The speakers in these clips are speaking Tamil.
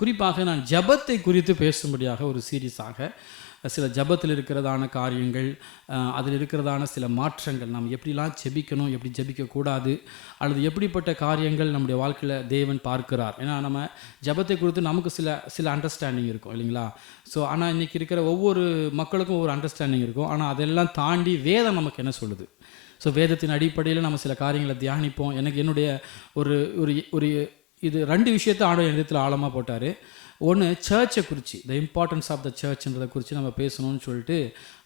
குறிப்பாக நான் ஜபத்தை குறித்து பேசும்படியாக ஒரு சீரியஸாக சில ஜபத்தில் இருக்கிறதான காரியங்கள், அதில் இருக்கிறதான சில மாற்றங்கள், நாம் எப்படிலாம் ஜெபிக்கணும், எப்படி ஜெபிக்கக்கூடாது, அல்லது எப்படிப்பட்ட காரியங்கள் நம்முடைய வாழ்க்கையில் தேவன் பார்க்கிறார். ஏன்னா நம்ம ஜபத்தை குறித்து நமக்கு சில அண்டர்ஸ்டாண்டிங் இருக்கும் இல்லைங்களா. ஸோ ஆனால் இன்றைக்கி இருக்கிற ஒவ்வொரு மக்களுக்கும் ஒவ்வொரு அண்டர்ஸ்டாண்டிங் இருக்கும். ஆனால் அதெல்லாம் தாண்டி வேதம் நமக்கு என்ன சொல்லுது? ஸோ வேதத்தின் அடிப்படையில் நம்ம சில காரியங்களை தியானிப்போம். எனக்கு என்னுடைய ஒரு ஒரு இது 2 விஷயத்தை ஆண்டவர் இடத்துல ஆழமாக போட்டார். ஒன்று, சர்ச்சை குறித்து, த இம்பார்ட்டன்ஸ் ஆஃப் த சர்ச்ன்றதை குறித்து நம்ம பேசணும்னு சொல்லிட்டு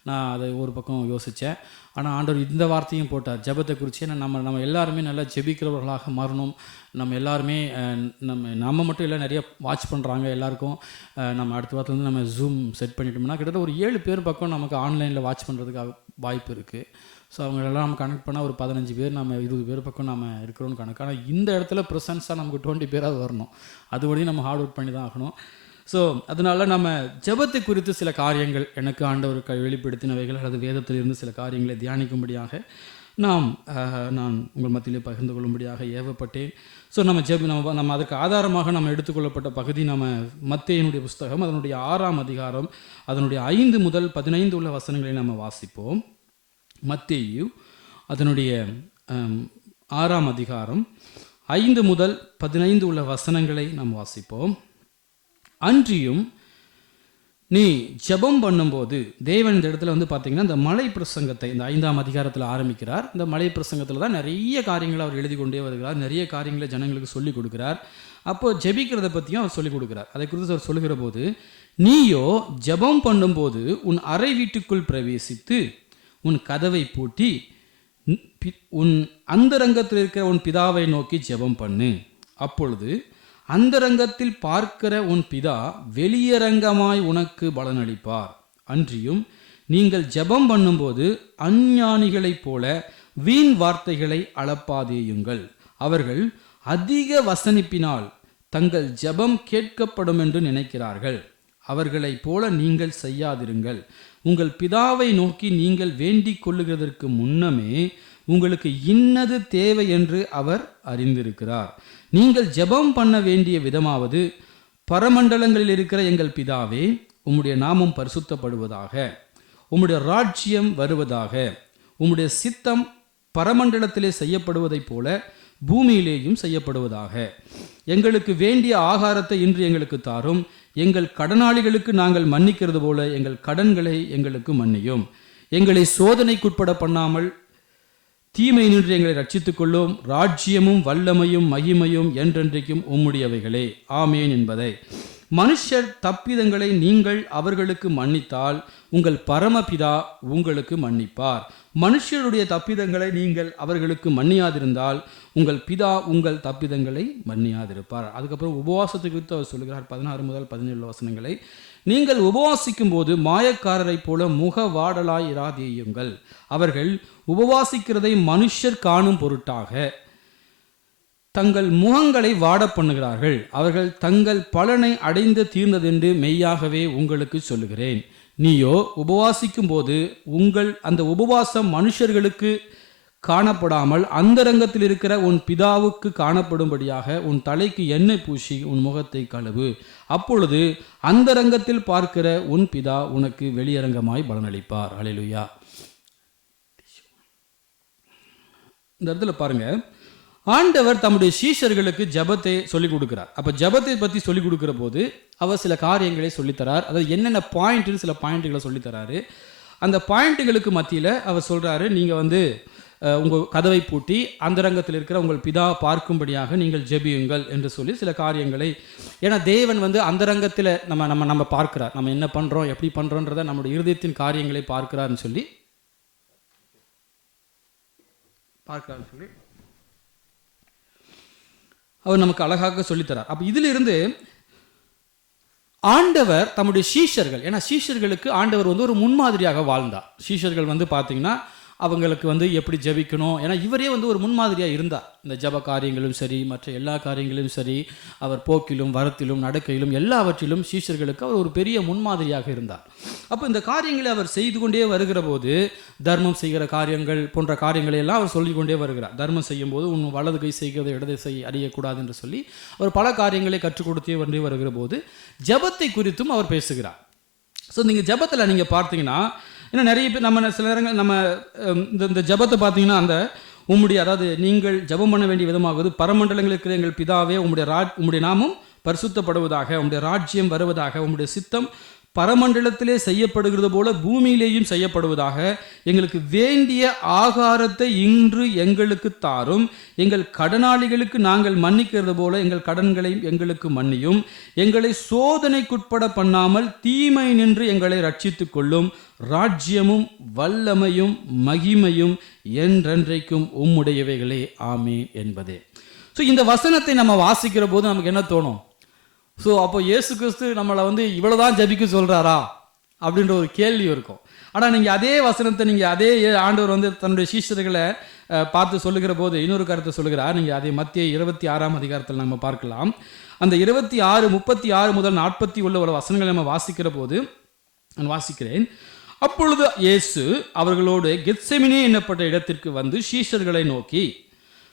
நான் அதை ஒரு பக்கம் யோசித்தேன். ஆனால் ஆண்டவர் இந்த வார்த்தையும் போட்டார் ஜபத்தை குறித்து. ஏன்னா நம்ம எல்லாருமே நல்லா ஜெபிக்கிறவர்களாக மாறணும். நம்ம எல்லாருமே நம்ம மட்டும் இல்லை, நிறைய வாட்ச் பண்ணுறாங்க எல்லாருக்கும். நம்ம அடுத்த வாரத்துலேருந்து நம்ம ஜூம் செட் பண்ணிட்டோம்னா கிட்டத்தட்ட ஒரு 7 பேர் பக்கம் நமக்கு ஆன்லைனில் வாட்ச் பண்ணுறதுக்கு வாய்ப்பு இருக்குது. ஸோ அவங்களெல்லாம் நம்ம கனெக்ட் பண்ணால் ஒரு 15 பேர், நம்ம 20 பேர் பக்கம் நம்ம இருக்கிறோன்னு கணக்கு. ஆனால் இந்த இடத்துல ப்ரெசன்ஸாக நமக்கு 20 பேராக வரணும். அது வரையும் நம்ம ஹார்ட் ஒர்க் பண்ணி தான் ஆகணும். ஸோ அதனால நம்ம ஜபத்தை குறித்து சில காரியங்கள் எனக்கு ஆண்டவர் வெளிப்படுத்தினவைகள் அல்லது வேதத்திலிருந்து சில காரியங்களை தியானிக்கும்படியாக நான் உங்கள் மத்தியிலே பகிர்ந்து கொள்ளும்படியாக ஏவப்பட்டேன். ஸோ நம்ம அதற்கு ஆதாரமாக நம்ம எடுத்துக்கொள்ளப்பட்ட பகுதி நம்ம மத்தேயுனுடைய புஸ்தகம், அதனுடைய 6ஆம் அதிகாரம், அதனுடைய 5 முதல் 15 உள்ள வசனங்களை நம்ம வாசிப்போம். மத்தேயு அதனுடைய 6ஆம் அதிகாரம் 5 முதல் 15 உள்ள வசனங்களை நாம் வாசிப்போம். அன்றியும் நீ ஜெபம் பண்ணும்போது, தேவன் இந்த இடத்துல பார்த்தீங்கன்னா இந்த மலை பிரசங்கத்தை இந்த 5ஆம் அதிகாரத்தில் ஆரம்பிக்கிறார். இந்த மலை பிரசங்கத்தில் தான் நிறைய காரியங்களை அவர் எழுதி கொண்டே வருகிறார். நிறைய காரியங்களை ஜனங்களுக்கு சொல்லிக் கொடுக்கிறார். அப்போது ஜெபிக்கிறத பற்றியும் அவர் சொல்லிக் கொடுக்குறார். அதை குறித்து அவர் சொல்லுகிற போது, நீயோ ஜெபம் பண்ணும்போது உன் அறை வீட்டுக்குள் பிரவேசித்து உன் கதவை பூட்டி உன் அந்தரங்கத்தில் இருக்கிற உன் பிதாவை நோக்கி ஜெபம் பண்ணு. அப்பொழுது அந்தரங்கத்தில் பார்க்கிற உன் பிதா வெளியரங்கமாய் உனக்கு பலனளிப்பார். அன்றியும் நீங்கள் ஜெபம் பண்ணும்போது அஞ்ஞானிகளைப் போல வீண் வார்த்தைகளை அளப்பாதேயுங்கள். அவர்கள் அதிக வசனிப்பினால் தங்கள் ஜெபம் கேட்கப்படும் என்று நினைக்கிறார்கள். அவர்களைப் போல நீங்கள் செய்யாதிருங்கள். உங்கள் பிதாவை நோக்கி நீங்கள் வேண்டிக் கொள்ளுகிறதற்கு முன்னமே உங்களுக்கு இன்னது தேவை என்று அவர் அறிந்திருக்கிறார். நீங்கள் ஜெபம் பண்ண வேண்டிய விதமாவது, பரமண்டலங்களில் இருக்கிற எங்கள் பிதாவே, உம்முடைய நாமம் பரிசுத்தப்படுவதாக, உம்முடைய ராஜ்யம் வருவதாக, உம்முடைய சித்தம் பரமண்டலத்திலே செய்யப்படுவதைப் போல பூமியிலேயும் செய்யப்படுவதாக. எங்களுக்கு வேண்டிய ஆகாரத்தை இன்று எங்களுக்கு தாரும். எங்கள் கடனாளிகளுக்கு நாங்கள் மன்னிக்கிறது போல எங்கள் கடன்களை எங்களுக்கு மன்னியும். எங்களை சோதனைக்குட்பட பண்ணாமல் தீமை நின்று எங்களை ரட்சித்துக் கொள்ளும். ராஜ்யமும் வல்லமையும் மகிமையும் என்றென்றைக்கும் உம்முடையவைகளே, ஆமேன் என்பதை. மனுஷர் தப்பிதங்களை நீங்கள் அவர்களுக்கு மன்னித்தால் உங்கள் பரமபிதா உங்களுக்கு மன்னிப்பார். மனுஷருடைய தப்பிதங்களை நீங்கள் அவர்களுக்கு மன்னியாதிருந்தால் உங்கள் பிதா உங்கள் தப்பிதங்களை மன்னியாதிருப்பார். அதுக்கப்புறம் உபவாசத்தை குறித்து அவர் சொல்லுகிறார். 16 முதல் 17 வசனங்களை. நீங்கள் உபவாசிக்கும் போது மாயக்காரரை போல முக வாடலாய் இராதேயுங்கள். அவர்கள் உபவாசிக்கிறதை மனுஷர் காணும் பொருட்டாக தங்கள் முகங்களை வாட பண்ணுகிறார்கள். அவர்கள் தங்கள் பலனை அடைந்து தீர்ந்ததென்று மெய்யாகவே உங்களுக்கு சொல்லுகிறேன். நீயோ உபவாசிக்கும் போது அந்த உபவாசம் மனுஷர்களுக்கு காணப்படாமல் அந்தரங்கத்தில் இருக்கிற உன் பிதாவுக்கு காணப்படும்படியாக உன் தலைக்கு எண்ணெய் பூசி உன் முகத்தை கழுவு. அப்பொழுது அந்தரங்கத்தில் பார்க்கிற உன் பிதா உனக்கு வெளியரங்கமாய் பலனளிப்பார். அல்லேலூயா. இந்த இடத்துல பாருங்க, ஆண்டவர் தம்முடைய சீஷர்களுக்கு ஜபத்தை சொல்லிக் கொடுக்கிறார். அப்போ ஜபத்தை பற்றி சொல்லிக் கொடுக்குற போது அவர் சில காரியங்களை சொல்லித்தரார். அதாவது என்னென்ன பாயிண்ட்டுன்னு சில பாயிண்ட்டுகளை சொல்லித்தராரு. அந்த பாயிண்ட்டுகளுக்கு மத்தியில் அவர் சொல்கிறாரு, நீங்கள் உங்கள் கதவை பூட்டி அந்தரங்கத்தில் இருக்கிற உங்கள் பிதா பார்க்கும்படியாக நீங்கள் ஜெபியுங்கள் என்று சொல்லி சில காரியங்களை. ஏன்னா தேவன் அந்தரங்கத்தில் நம்ம பார்க்கிறார். நம்ம என்ன பண்ணுறோம், எப்படி பண்ணுறோன்றதை நம்முடைய இருதயத்தின் காரியங்களை பார்க்கிறாருன்னு சொல்லி அவர் நமக்கு அழகாக சொல்லித்தரார். அப்போ இதிலிருந்து ஆண்டவர் தம்முடைய சீஷர்கள், ஏன்னா சீஷர்களுக்கு ஆண்டவர் ஒரு முன்மாதிரியாக வாழ்ந்தார். சீஷர்கள் பார்த்தீங்கன்னா அவங்களுக்கு வந்து எப்படி ஜெபிக்கணும். ஏன்னா இவரே வந்து ஒரு முன்மாதிரியாக இருந்தார். இந்த ஜெப காரியங்களும் சரி, மற்ற எல்லா காரியங்களிலும் சரி, அவர் போக்கிலும் வரத்திலும் நடக்கையிலும் எல்லாவற்றிலும் சீஷர்களுக்கு அவர் ஒரு பெரிய முன்மாதிரியாக இருந்தார். அப்போ இந்த காரியங்களை அவர் செய்து கொண்டே வருகிற போது, தர்மம் செய்கிற காரியங்கள் போன்ற காரியங்களை எல்லாம் அவர் சொல்லிக் கொண்டே வருகிறார். தர்மம் செய்யும் போது உன் வலது கை செய்கிறதை இடது அறியக்கூடாது என்று சொல்லி அவர் பல காரியங்களை கற்றுக் கொடுத்தே கொண்டே வருகிற போது ஜெபத்தை குறித்தும் அவர் பேசுகிறார். ஸோ நீங்கள் ஜெபத்தில் நீங்கள் பார்த்தீங்கன்னா, ஏன்னா நிறைய பேர் நம்ம சில நேரங்கள் நம்ம இந்த ஜெபத்தை பார்த்தீங்கன்னா, அந்த அதாவது நீங்கள் ஜெபம் பண்ண வேண்டிய விதமாகுது, பரமண்டலங்களில் இருக்கிற எங்கள் பிதாவே, உம்முடைய நாமம் பரிசுத்தப்படுவதாக, உம்முடைய ராஜ்யம் வருவதாக, உம்முடைய சித்தம் பரமண்டலத்திலே செய்யப்படுகிறது போல பூமியிலேயும் செய்யப்படுவதாக, எங்களுக்கு வேண்டிய ஆகாரத்தை இன்று எங்களுக்கு தாரும், எங்கள் கடனாளிகளுக்கு நாங்கள் மன்னிக்கிறது போல எங்கள் கடன்களையும் எங்களுக்கு மன்னியும், எங்களை சோதனைக்குட்பட பண்ணாமல் தீமை நின்று எங்களை ரட்சித்துக் கொள்ளும், ராஜ்யமும் வல்லமையும் மகிமையும் என்றென்றைக்கும் உம்முடையவைகளே ஆமென் என்பதே. ஸோ இந்த வசனத்தை நம்ம வாசிக்கிற போது நமக்கு என்ன தோணும்? ஸோ அப்போ இயேசு கிறிஸ்து நம்மளை வந்து இவ்வளோதான் ஜபிக்க சொல்கிறாரா அப்படின்ற ஒரு கேள்வி இருக்கும். ஆனால் நீங்கள் அதே வசனத்தை அதே ஆண்டவர் வந்து தன்னுடைய சீஷர்களை பார்த்து சொல்லுகிற போது இன்னொரு கருத்தை சொல்லுகிறார். நீங்கள் அதே மத்திய 26ஆம் அதிகாரத்தில் நம்ம பார்க்கலாம். அந்த 26, 36 முதல் 40 உள்ள வசனங்களை நம்ம வாசிக்கிற போது நான் வாசிக்கிறேன். அப்பொழுது இயேசு அவர்களோடு கெத்செமனே என்னப்பட்ட இடத்திற்கு வந்து சீஷர்களை நோக்கி,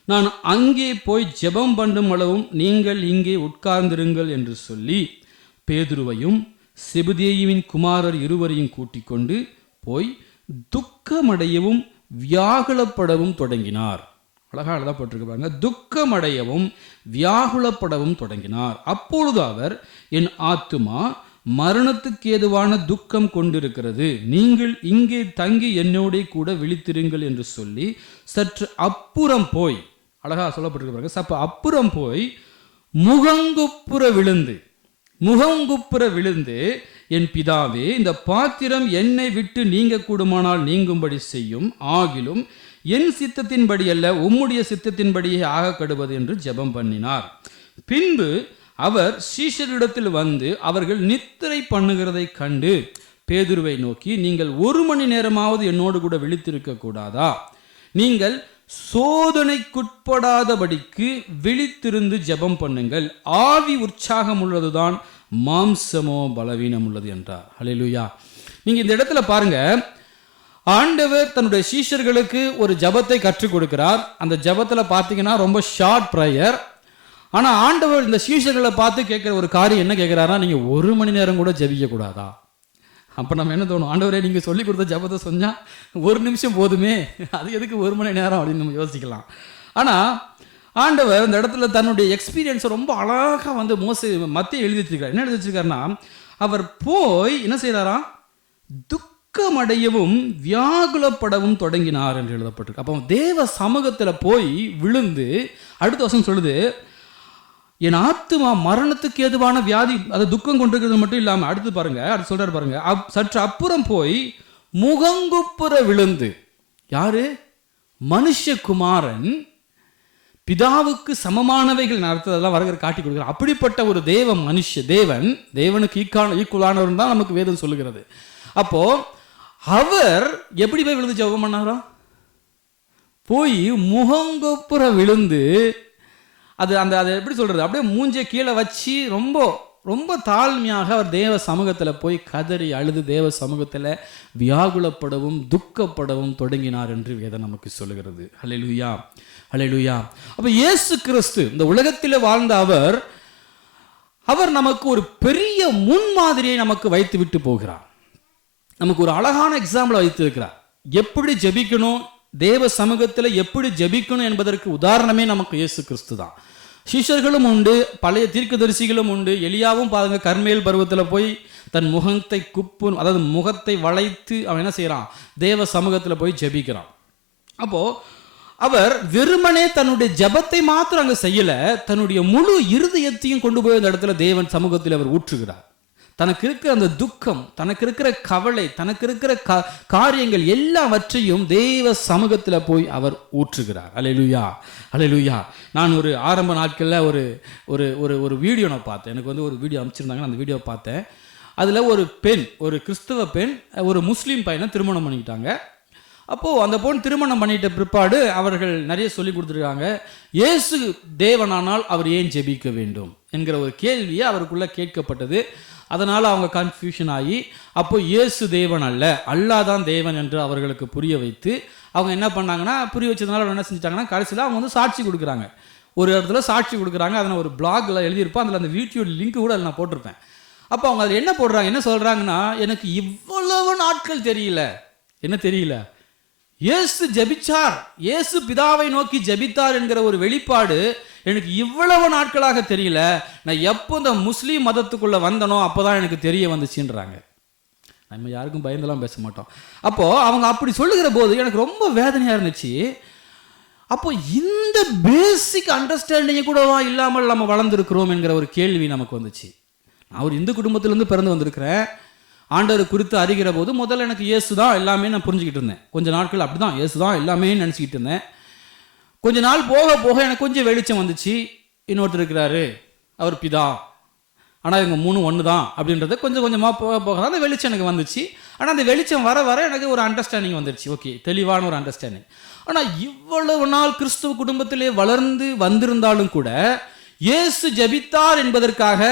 நான் அங்கே போய் ஜெபம் பண்ணும் அளவும் நீங்கள் இங்கே உட்கார்ந்திருங்கள் என்று சொல்லி பேதுருவையும் செபதேயுவின் குமாரர் இருவரையும் கூட்டிக் கொண்டு போய் துக்கமடையவும் வியாகுலப்படவும் தொடங்கினார். அழகா எழுதப்பட்டிருக்கு பாருங்க, துக்கமடையவும் வியாகுலப்படவும் தொடங்கினார். அப்பொழுது அவர், என் ஆத்துமா மரணத்துக்கு ஏதுவான துக்கம் கொண்டிருக்கிறது, நீங்கள் இங்கே தங்கி என்னோட கூட விழித்திருங்கள் என்று சொல்லி சற்று அப்புறம் போய், அழகா சொல்லப்பட்டிருக்க, சப்ப அப்புறம் போய் முகங்குப்புற விழுந்து என் பிதாவே, இந்த பாத்திரம் என்னை விட்டு நீங்க கூடுமானால் நீங்கும்படி செய்யும், ஆகிலும் என் சித்தத்தின்படி அல்ல உம்முடைய சித்தத்தின்படியே ஆக கடுவது என்று ஜெபம் பண்ணினார். பின்பு அவர் சீஷரிடத்தில் வந்து அவர்கள் நித்திரை பண்ணுகிறதை கண்டு பேதுருவை நோக்கி, நீங்கள் 1 மணி நேரமாவது என்னோடு கூட விழித்திருக்க கூடாதா? நீங்கள் சோதனைக்குட்படாதபடிக்கு விழித்திருந்து ஜெபம் பண்ணுங்கள், ஆவி உற்சாகம் உள்ளதுதான், மாம்சமோ பலவீனம் உள்ளது என்றார். ஹல்லேலூயா. நீங்க இந்த இடத்துல பாருங்க, ஆண்டவர் தன்னுடைய சீஷர்களுக்கு ஒரு ஜெபத்தை கற்றுக் கொடுக்கிறார். அந்த ஜெபத்துல பார்த்தீங்கன்னா ரொம்ப ஷார்ட் ப்ரேயர். ஆனால் ஆண்டவர் இந்த சீஷர்களை பார்த்து கேட்குற ஒரு காரியம் என்ன கேட்குறாருன்னா, நீங்கள் 1 மணி நேரம் கூட ஜெபிக்க கூடாதா? அப்போ நம்ம என்ன தோணும், ஆண்டவரே நீங்கள் சொல்லி கொடுத்த ஜெபத்தை சொன்னால் 1 நிமிஷம் போதுமே, அது எதுக்கு 1 மணி நேரம் அப்படின்னு நம்ம யோசிக்கலாம். ஆனால் ஆண்டவர் இந்த இடத்துல தன்னுடைய எக்ஸ்பீரியன்ஸை ரொம்ப அழகாக வந்து மத்திய எழுதி வச்சிருக்காரு. என்ன எழுதி வச்சிருக்காருன்னா, அவர் போய் என்ன செய்கிறாராம், துக்கமடையவும் வியாகுலப்படவும் தொடங்கினார் என்று எழுதப்பட்டிருக்கு. அப்போ தேவ சமூகத்தில் போய் விழுந்து, அடுத்த வருஷம் சொல்லுது, என் ஆத்துமா மரணத்துக்கு ஏதுவான வியாதி, அது துக்கம் கொண்டிருக்கிறது மட்டும் இல்லாமல் அடுத்து பாருங்க, அடுத்து சொல்றாரு பாருங்க, சற்று அப்புறம் போய் முகங்குப்புற விழுந்து, யாரு? மனுஷகுமாரன் பிதாவுக்கு சமமானவைகள் நடத்ததெல்லாம் வருகிற காட்டி கொடுக்கிறார். அப்படிப்பட்ட ஒரு தேவனுக்கு ஈக்குவலானவர் தான் நமக்கு வேதம் சொல்லுகிறது. அப்போ அவர் எப்படி போய் விழுந்து ஜெபம் பண்ணாரோ, போய் முகங்குப்புற விழுந்து, அதை எப்படி சொல்றது, அப்படியே மூஞ்சை கீழே வச்சு ரொம்ப ரொம்ப தாழ்மையாக அவர் தேவ சமூகத்தில் போய் கதறி அழுது தேவ சமூகத்தில் வியாகுலப்படவும் துக்கப்படவும் தொடங்கினார் என்று வேதம் நமக்கு சொல்லுகிறது. ஹல்லேலூயா, ஹல்லேலூயா. அப்போ இயேசு கிறிஸ்து இந்த உலகத்தில் வாழ்ந்த அவர் நமக்கு ஒரு பெரிய முன்மாதிரியை நமக்கு வைத்து விட்டு போகிறார். நமக்கு ஒரு அழகான எக்ஸாம்பிள் வைத்திருக்கிறார். எப்படி ஜெபிக்கணும், தேவ சமூகத்தில் எப்படி ஜெபிக்கணும் என்பதற்கு உதாரணமே நமக்கு இயேசு கிறிஸ்து தான். சீஷர்களும் உண்டு, பழைய தீர்க்கதரிசிகளும் உண்டு. எலியாவும் பாருங்க, கர்மேல் பருவத்தில் போய் தன் முகத்தை வளைத்து அவன் என்ன செய்யறான், தேவ சமூகத்தில் போய் ஜெபிக்கிறான். அப்போ அவர் வெறுமனே தன்னுடைய ஜெபத்தை மாத்திரம் அங்கே செய்யல, தன்னுடைய முழு இருதயத்தையும் கொண்டு போய் அந்த இடத்துல தேவன் சமூகத்தில் அவர் ஊற்றுகிறார். தனக்கு இருக்கிற அந்த துக்கம், தனக்கு இருக்கிற கவலை, தனக்கு இருக்கிற காரியங்கள் எல்லாவற்றையும் தேவ சமூகத்தில் போய் அவர் ஊற்றுகிறார். அல்லேலூயா, அல்லேலூயா. நான் ஒரு ஆரம்ப நாட்களில் ஒரு ஒரு ஒரு ஒரு வீடியோ நான் பார்த்தேன். எனக்கு வந்து ஒரு வீடியோ அனுப்பிச்சிருந்தாங்க, அந்த வீடியோ பார்த்தேன். அதில் ஒரு கிறிஸ்தவ பெண் ஒரு முஸ்லீம் பையனை திருமணம் பண்ணிக்கிட்டாங்க. அப்போது அந்த பொண்ணு திருமணம் பண்ணிட்ட பிற்பாடு அவர்கள் நிறைய சொல்லி கொடுத்துருக்காங்க. இயேசு தேவனானால் அவர் ஏன் ஜெபிக்க வேண்டும் என்கிற ஒரு கேள்வியை அவருக்குள்ளே கேட்கப்பட்டது. அதனால் அவங்க கன்ஃபியூஷன் ஆகி அப்போ இயேசு தேவன் அல்ல, அல்லாஹ் தான் தேவன் என்று அவர்களுக்கு புரிய வைத்து அவங்க என்ன பண்ணாங்கன்னா, புரிய வச்சதுனால அவங்க என்ன செஞ்சிட்டாங்கன்னா, கடைசியில் அவங்க வந்து சாட்சி கொடுக்குறாங்க. ஒரு இடத்துல சாட்சி கொடுக்குறாங்க. அதை நான் ஒரு பிளாகில் எழுதியிருப்பேன். அதில் அந்த வீடியோ லிங்க் கூட நான் போட்டிருப்பேன். அப்போ அவங்க அதில் என்ன போடுறாங்க, என்ன சொல்கிறாங்கன்னா, எனக்கு இவ்வளவு நாட்கள் தெரியல. என்ன தெரியல? இயேசு ஜெபிச்சார், இயேசு பிதாவை நோக்கி ஜெபித்தார் என்கிற ஒரு வெளிப்பாடு எனக்கு இவ்வளவு நாட்களாக தெரியல. நான் எப்போ இந்த முஸ்லீம் மதத்துக்குள்ளே வந்தனோ அப்போ தான் எனக்கு தெரிய வந்துச்சுன்றாங்க. நம்ம யாருக்கும் பயந்தெல்லாம் பேச மாட்டோம். அப்போது அவங்க அப்படி சொல்லுகிற போது எனக்கு ரொம்ப வேதனையாக இருந்துச்சு. அப்போ இந்த பேசிக் அண்டர்ஸ்டாண்டிங்கை கூடவா இல்லாமல் நம்ம வளர்ந்துருக்கிறோம் என்கிற ஒரு கேள்வி நமக்கு வந்துச்சு. நான் ஒரு இந்து குடும்பத்திலேருந்து பிறந்து வந்திருக்கிறேன். ஆண்டவர் குறித்து அறிகிற போது முதல்ல எனக்கு இயேசு தான் எல்லாமே நான் புரிஞ்சுக்கிட்டு இருந்தேன். கொஞ்ச நாட்கள் அப்படி தான் இயேசு தான் எல்லாமே நினச்சிக்கிட்டு இருந்தேன். கொஞ்ச நாள் போக போக எனக்கு கொஞ்சம் வெளிச்சம் வந்துச்சு. இன்னொருத்தர் இருக்கிறாரு, அவர் பிதா, ஆனால் இவங்க 3 ஒன்று தான் அப்படின்றத கொஞ்சம் கொஞ்சமாக போக போக தான் அந்த வெளிச்சம் எனக்கு வந்துச்சு. ஆனால் அந்த வெளிச்சம் வர வர எனக்கு ஒரு அண்டர்ஸ்டாண்டிங் வந்துடுச்சு. ஓகே, தெளிவான ஒரு அண்டர்ஸ்டாண்டிங். ஆனால் இவ்வளவு நாள் கிறிஸ்துவ குடும்பத்திலே வளர்ந்து வந்திருந்தாலும் கூட இயேசு ஜெபித்தார் என்பதற்காக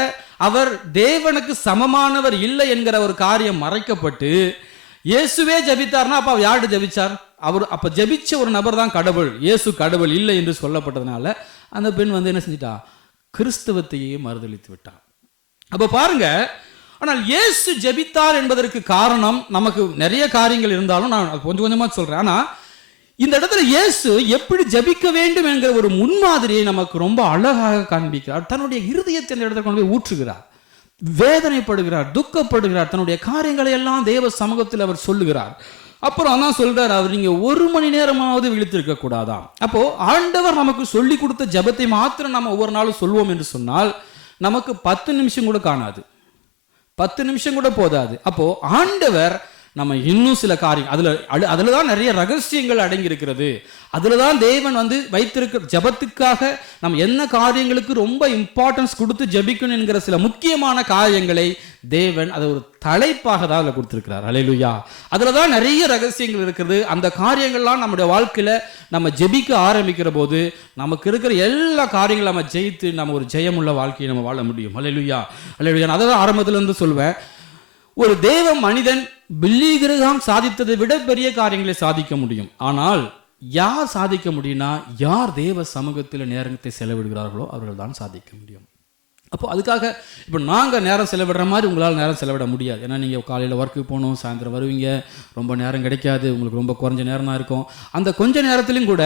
அவர் தேவனுக்கு சமமானவர் இல்லை என்கிற ஒரு காரியம் மறைக்கப்பட்டு, இயேசுவே ஜெபித்தார்னா அப்போ யார்கிட்ட ஜெபிச்சார்? அவர் அப்போ ஜெபிச்ச ஒரு நபர் தான் கடவுள், இயேசு கடவுள் இல்லை என்று சொல்லப்பட்டதுனால அந்த பெண் வந்து என்ன செஞ்சிட்டா? கிறிஸ்தவத்தையே மறுதளித்து விட்டார். அப்போ பாருங்க, ஆனால் இயேசு ஜெபித்தார் என்பதற்கு காரணம் நமக்கு நிறைய காரியங்கள் இருந்தாலும் நான் கொஞ்சம் கொஞ்சமாக சொல்கிறேன். ஆனால் இந்த இடத்துல இயேசு எப்படி ஜெபிக்க வேண்டும் என்கிற ஒரு முன்மாதிரியை நமக்கு ரொம்ப அழகாக காண்பிக்கிறார். தன்னுடைய இருதயத்தை இந்த இடத்துல கொண்டு போய் ஊற்றுகிறார், வேதனைப்படுகிறார், துக்கப்படுகிறார், தன்னுடைய காரியங்களை எல்லாம் தேவ சமூகத்தில் அவர் சொல்லுகிறார். அப்புறம் தான் சொல்றார், அவர் நீங்க 1 மணி நேரமாவது விழித்திருக்க கூடாதா? அப்போ ஆண்டவர் நமக்கு சொல்லி கொடுத்த ஜெபத்தை மாத்திரம் நம்ம ஒவ்வொரு நாளும் சொல்வோம் என்று சொன்னால் நமக்கு 10 நிமிஷம் கூட காணாது, 10 நிமிஷம் கூட போதாது. அப்போ ஆண்டவர் நம்ம இன்னும் சில காரியம் அதில் தான் நிறைய ரகசியங்கள் அடங்கி இருக்கிறது. அதில் தான் தேவன் வந்து வைத்திருக்கிற ஜபத்துக்காக நம்ம என்ன காரியங்களுக்கு ரொம்ப இம்பார்ட்டன்ஸ் கொடுத்து ஜபிக்கணும் என்கிற சில முக்கியமான காரியங்களை தேவன் அதை ஒரு தலைப்பாக தான் அதில் கொடுத்துருக்கிறார். அல்லேலூயா. அதில் தான் நிறைய ரகசியங்கள் இருக்கிறது. அந்த காரியங்கள்லாம் நம்முடைய வாழ்க்கையில் நம்ம ஜெபிக்க ஆரம்பிக்கிற போது நமக்கு இருக்கிற எல்லா காரியங்களும் நம்ம ஜெயித்து நம்ம ஒரு ஜெயமுள்ள வாழ்க்கையை நம்ம வாழ முடியும். அல்லேலூயா, அல்லேலூயா. நான் அதான் ஆரம்பத்திலிருந்து சொல்வேன், ஒரு தேவ மனிதன் பில்லி கிரஹாம் சாதித்ததை விட பெரிய காரியங்களை சாதிக்க முடியும். ஆனால் யார் சாதிக்க முடியும்னா, யார் தேவ சமூகத்தில் நேரத்தை செலவிடுகிறார்களோ அவர்கள் தான் சாதிக்க முடியும். அப்போ அதுக்காக இப்போ நாங்கள் நேரம் செலவிடுற மாதிரி உங்களால் நேரம் செலவிட முடியாது. ஏன்னா நீங்கள் காலையில் ஒர்க்குக்கு போகணும், சாயந்தரம் வருவீங்க, ரொம்ப நேரம் கிடைக்காது, உங்களுக்கு ரொம்ப குறைஞ்ச நேரம் தான் இருக்கும். அந்த கொஞ்ச நேரத்திலும் கூட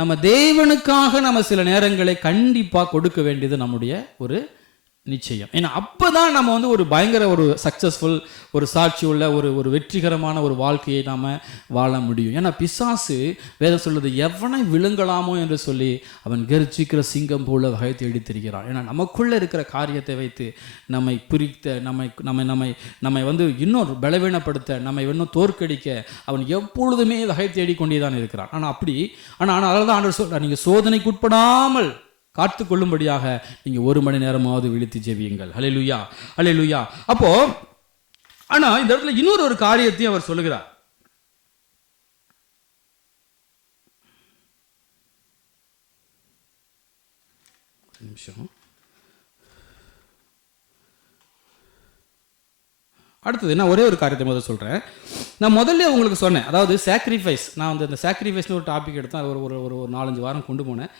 நம்ம தேவனுக்காக நம்ம சில நேரங்களை கண்டிப்பாக கொடுக்க வேண்டியது நம்முடைய ஒரு நிச்சயம். ஏன்னா அப்போ தான் நம்ம வந்து ஒரு பயங்கர ஒரு சக்ஸஸ்ஃபுல், ஒரு சாட்சி உள்ள ஒரு வெற்றிகரமான ஒரு வாழ்க்கையை நாம் வாழ முடியும். ஏன்னா பிசாசு வேதம் சொல்லுது, எவனை விழுங்கலாமோ என்று சொல்லி அவன் கர்ஜிக்கிற சிங்கம் போல வகை தேடி திரிகிறான். ஏன்னா நமக்குள்ளே இருக்கிற காரியத்தை வைத்து நம்மை பிரித்த, நம்மை வந்து இன்னொரு பலவீனப்படுத்த, நம்மை இன்னும் தோற்கடிக்க அவன் எப்பொழுதுமே வகை தேடிக்கொண்டே தான் இருக்கிறான். ஆனால் அதனால தான் ஆண்டவர் சொல்றார், நீங்கள் சோதனைக்குட்படாமல் காத்து கொள்ளும்படியாக நீங்க 1 மணி நேரமாவது விழித்து ஜெபியுங்கள். அல்லேலூயா, அல்லேலூயா. அப்போ ஆனா இந்த இடத்துல இன்னொரு காரியத்தையும் அவர் சொல்லுகிறார். அடுத்தது நான் ஒரே ஒரு காரியத்தை முதல்ல சொல்றேன். நான் முதல்ல உங்களுக்கு சொன்னேன், அதாவது சாக்ரிஃபைஸ். நான் வந்து அந்த சாக்ரிஃபைஸ்னு ஒரு டாபிக் எடுத்தேன், ஒரு 4-5 வாரம் கொண்டு போனேன்.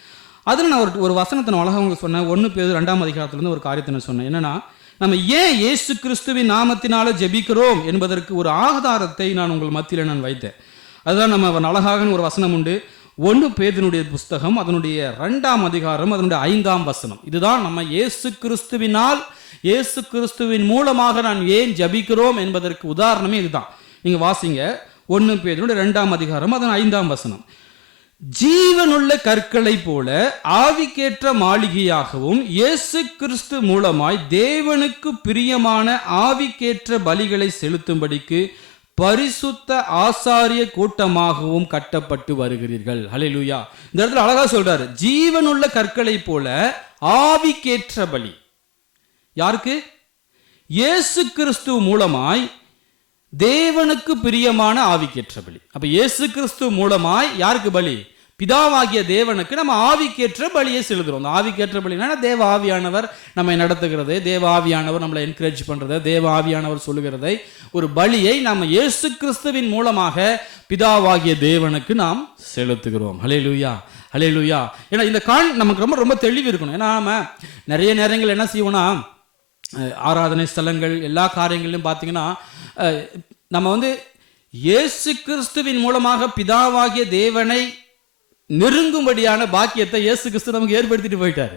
அதில் நான் ஒரு வசனத்தை நான் அழகாக உங்களுக்கு சொன்னேன். 1 பேதுரு 2ஆம் அதிகாரத்திலிருந்து ஒரு காரியத்தை நான் சொன்னேன். என்னன்னா, நம்ம ஏன் இயேசு கிறிஸ்துவின் நாமத்தினால ஜெபிக்கிறோம் என்பதற்கு ஒரு ஆதாரத்தை நான் உங்கள் மத்தியில் நான் வைத்தேன். அதுதான் நம்ம அழகாக ஒரு வசனம் உண்டு, 1 பேதுருனுடைய புஸ்தகம், அதனுடைய 2ஆம் அதிகாரம், அதனுடைய 5ஆம் வசனம். இதுதான் நம்ம இயேசு கிறிஸ்துவினால், இயேசு கிறிஸ்துவின் மூலமாக நான் ஏன் ஜெபிக்கிறோம் என்பதற்கு உதாரணமே இதுதான். நீங்க வாசிங்க, 1 பேதுருனுடைய 2ஆம் அதிகாரம், அதன் 5ஆம் வசனம். ஜீவனுள்ள கற்களை போல ஆவிக்கேற்ற மாளிகையாகவும் இயேசு கிறிஸ்து மூலமாய் தேவனுக்கு பிரியமான ஆவிக்கேற்ற பலிகளை செலுத்தும்படிக்கு பரிசுத்த ஆசாரிய கூட்டமாகவும் கட்டப்பட்டு வருகிறீர்கள். ஹல்லேலூயா. இந்த இடத்துல அழகா சொல்றாரு, ஜீவனுள்ள கற்களை போல ஆவிக்கேற்ற பலி. யாருக்கு? இயேசு கிறிஸ்து மூலமாய் தேவனுக்கு பிரியமான ஆவிக்கேற்ற பலி. அப்ப இயேசு கிறிஸ்து மூலமாய் யாருக்கு பலி? பிதாவாகிய தேவனுக்கு நம்ம ஆவிக்கேற்ற பலியை செலுத்துறோம். அந்த ஆவிக்கேற்ற பலினா தேவ ஆவியானவர் நம்மை நடத்துகிறது, தேவ ஆவியானவர் நம்மளை என்கரேஜ் பண்றது, தேவ ஆவியானவர் சொல்லுகிறதை ஒரு பலியை நம்ம இயேசு கிறிஸ்துவின் மூலமாக பிதாவாகிய தேவனுக்கு நாம் செலுத்துகிறோம். ஹல்லேலூயா, ஹல்லேலூயா. ஏன்னா இந்த நமக்கு ரொம்ப ரொம்ப தெளிவு இருக்கணும். ஏன்னா நம்ம நிறைய நேரங்கள் என்ன செய்வோம்னா, ஆராதனை ஸ்தலங்கள் எல்லா காரியங்களிலும் பார்த்தீங்கன்னா நம்ம இயேசு கிறிஸ்துவின் மூலமாக பிதாவாகிய தேவனை நெருங்கும்படியான பாக்கியத்தை இயேசு கிறிஸ்து நமக்கு ஏற்படுத்திட்டு போயிட்டாரு.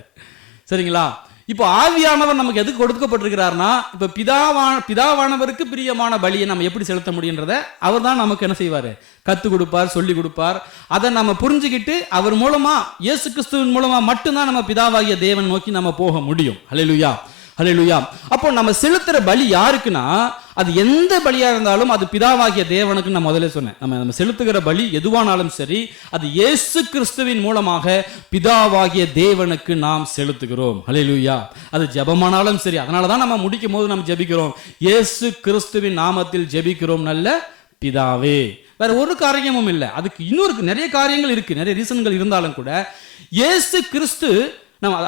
சரிங்களா? இப்போ ஆவியானவர் நமக்கு எதுக்கு கொடுக்கப்பட்டிருக்கிறார்னா, இப்போ பிதாவானவருக்கு பிரியமான பலியை நம்ம எப்படி செலுத்த முடியுன்றத அவர் தான் நமக்கு என்ன செய்வார்? கற்றுக் கொடுப்பார், சொல்லி கொடுப்பார். அதை நம்ம புரிஞ்சுக்கிட்டு அவர் மூலமா, இயேசு கிறிஸ்துவின் மூலமா மட்டும்தான் நம்ம பிதாவாகிய தேவன் நோக்கி நம்ம போக முடியும். ஹல்லேலூயா, ஹல்லேலூயா. அப்போ நம்ம செலுத்துற பலி யாருக்குன்னா, அது எந்த பலியா இருந்தாலும் அது பிதாவாகிய தேவனுக்கு நான் முதல்ல சொன்னேன். நம்ம செலுத்துகிற பலி எதுவானாலும் சரி, அது இயேசு கிறிஸ்துவின் மூலமாக பிதாவாகிய தேவனுக்கு நாம் செலுத்துகிறோம். ஹல்லேலூயா. அது ஜெபமானாலும் சரி. அதனால தான் நம்ம முடிக்கும் போது நம்ம ஜெபிக்கிறோம், இயேசு கிறிஸ்துவின் நாமத்தில் ஜெபிக்கிறோம் நல்ல பிதாவே. வேற ஒரு காரியமும் இல்லை. அதுக்கு இன்னொரு நிறைய காரியங்கள் இருக்கு, நிறைய ரீசன்கள் இருந்தாலும் கூட இயேசு கிறிஸ்து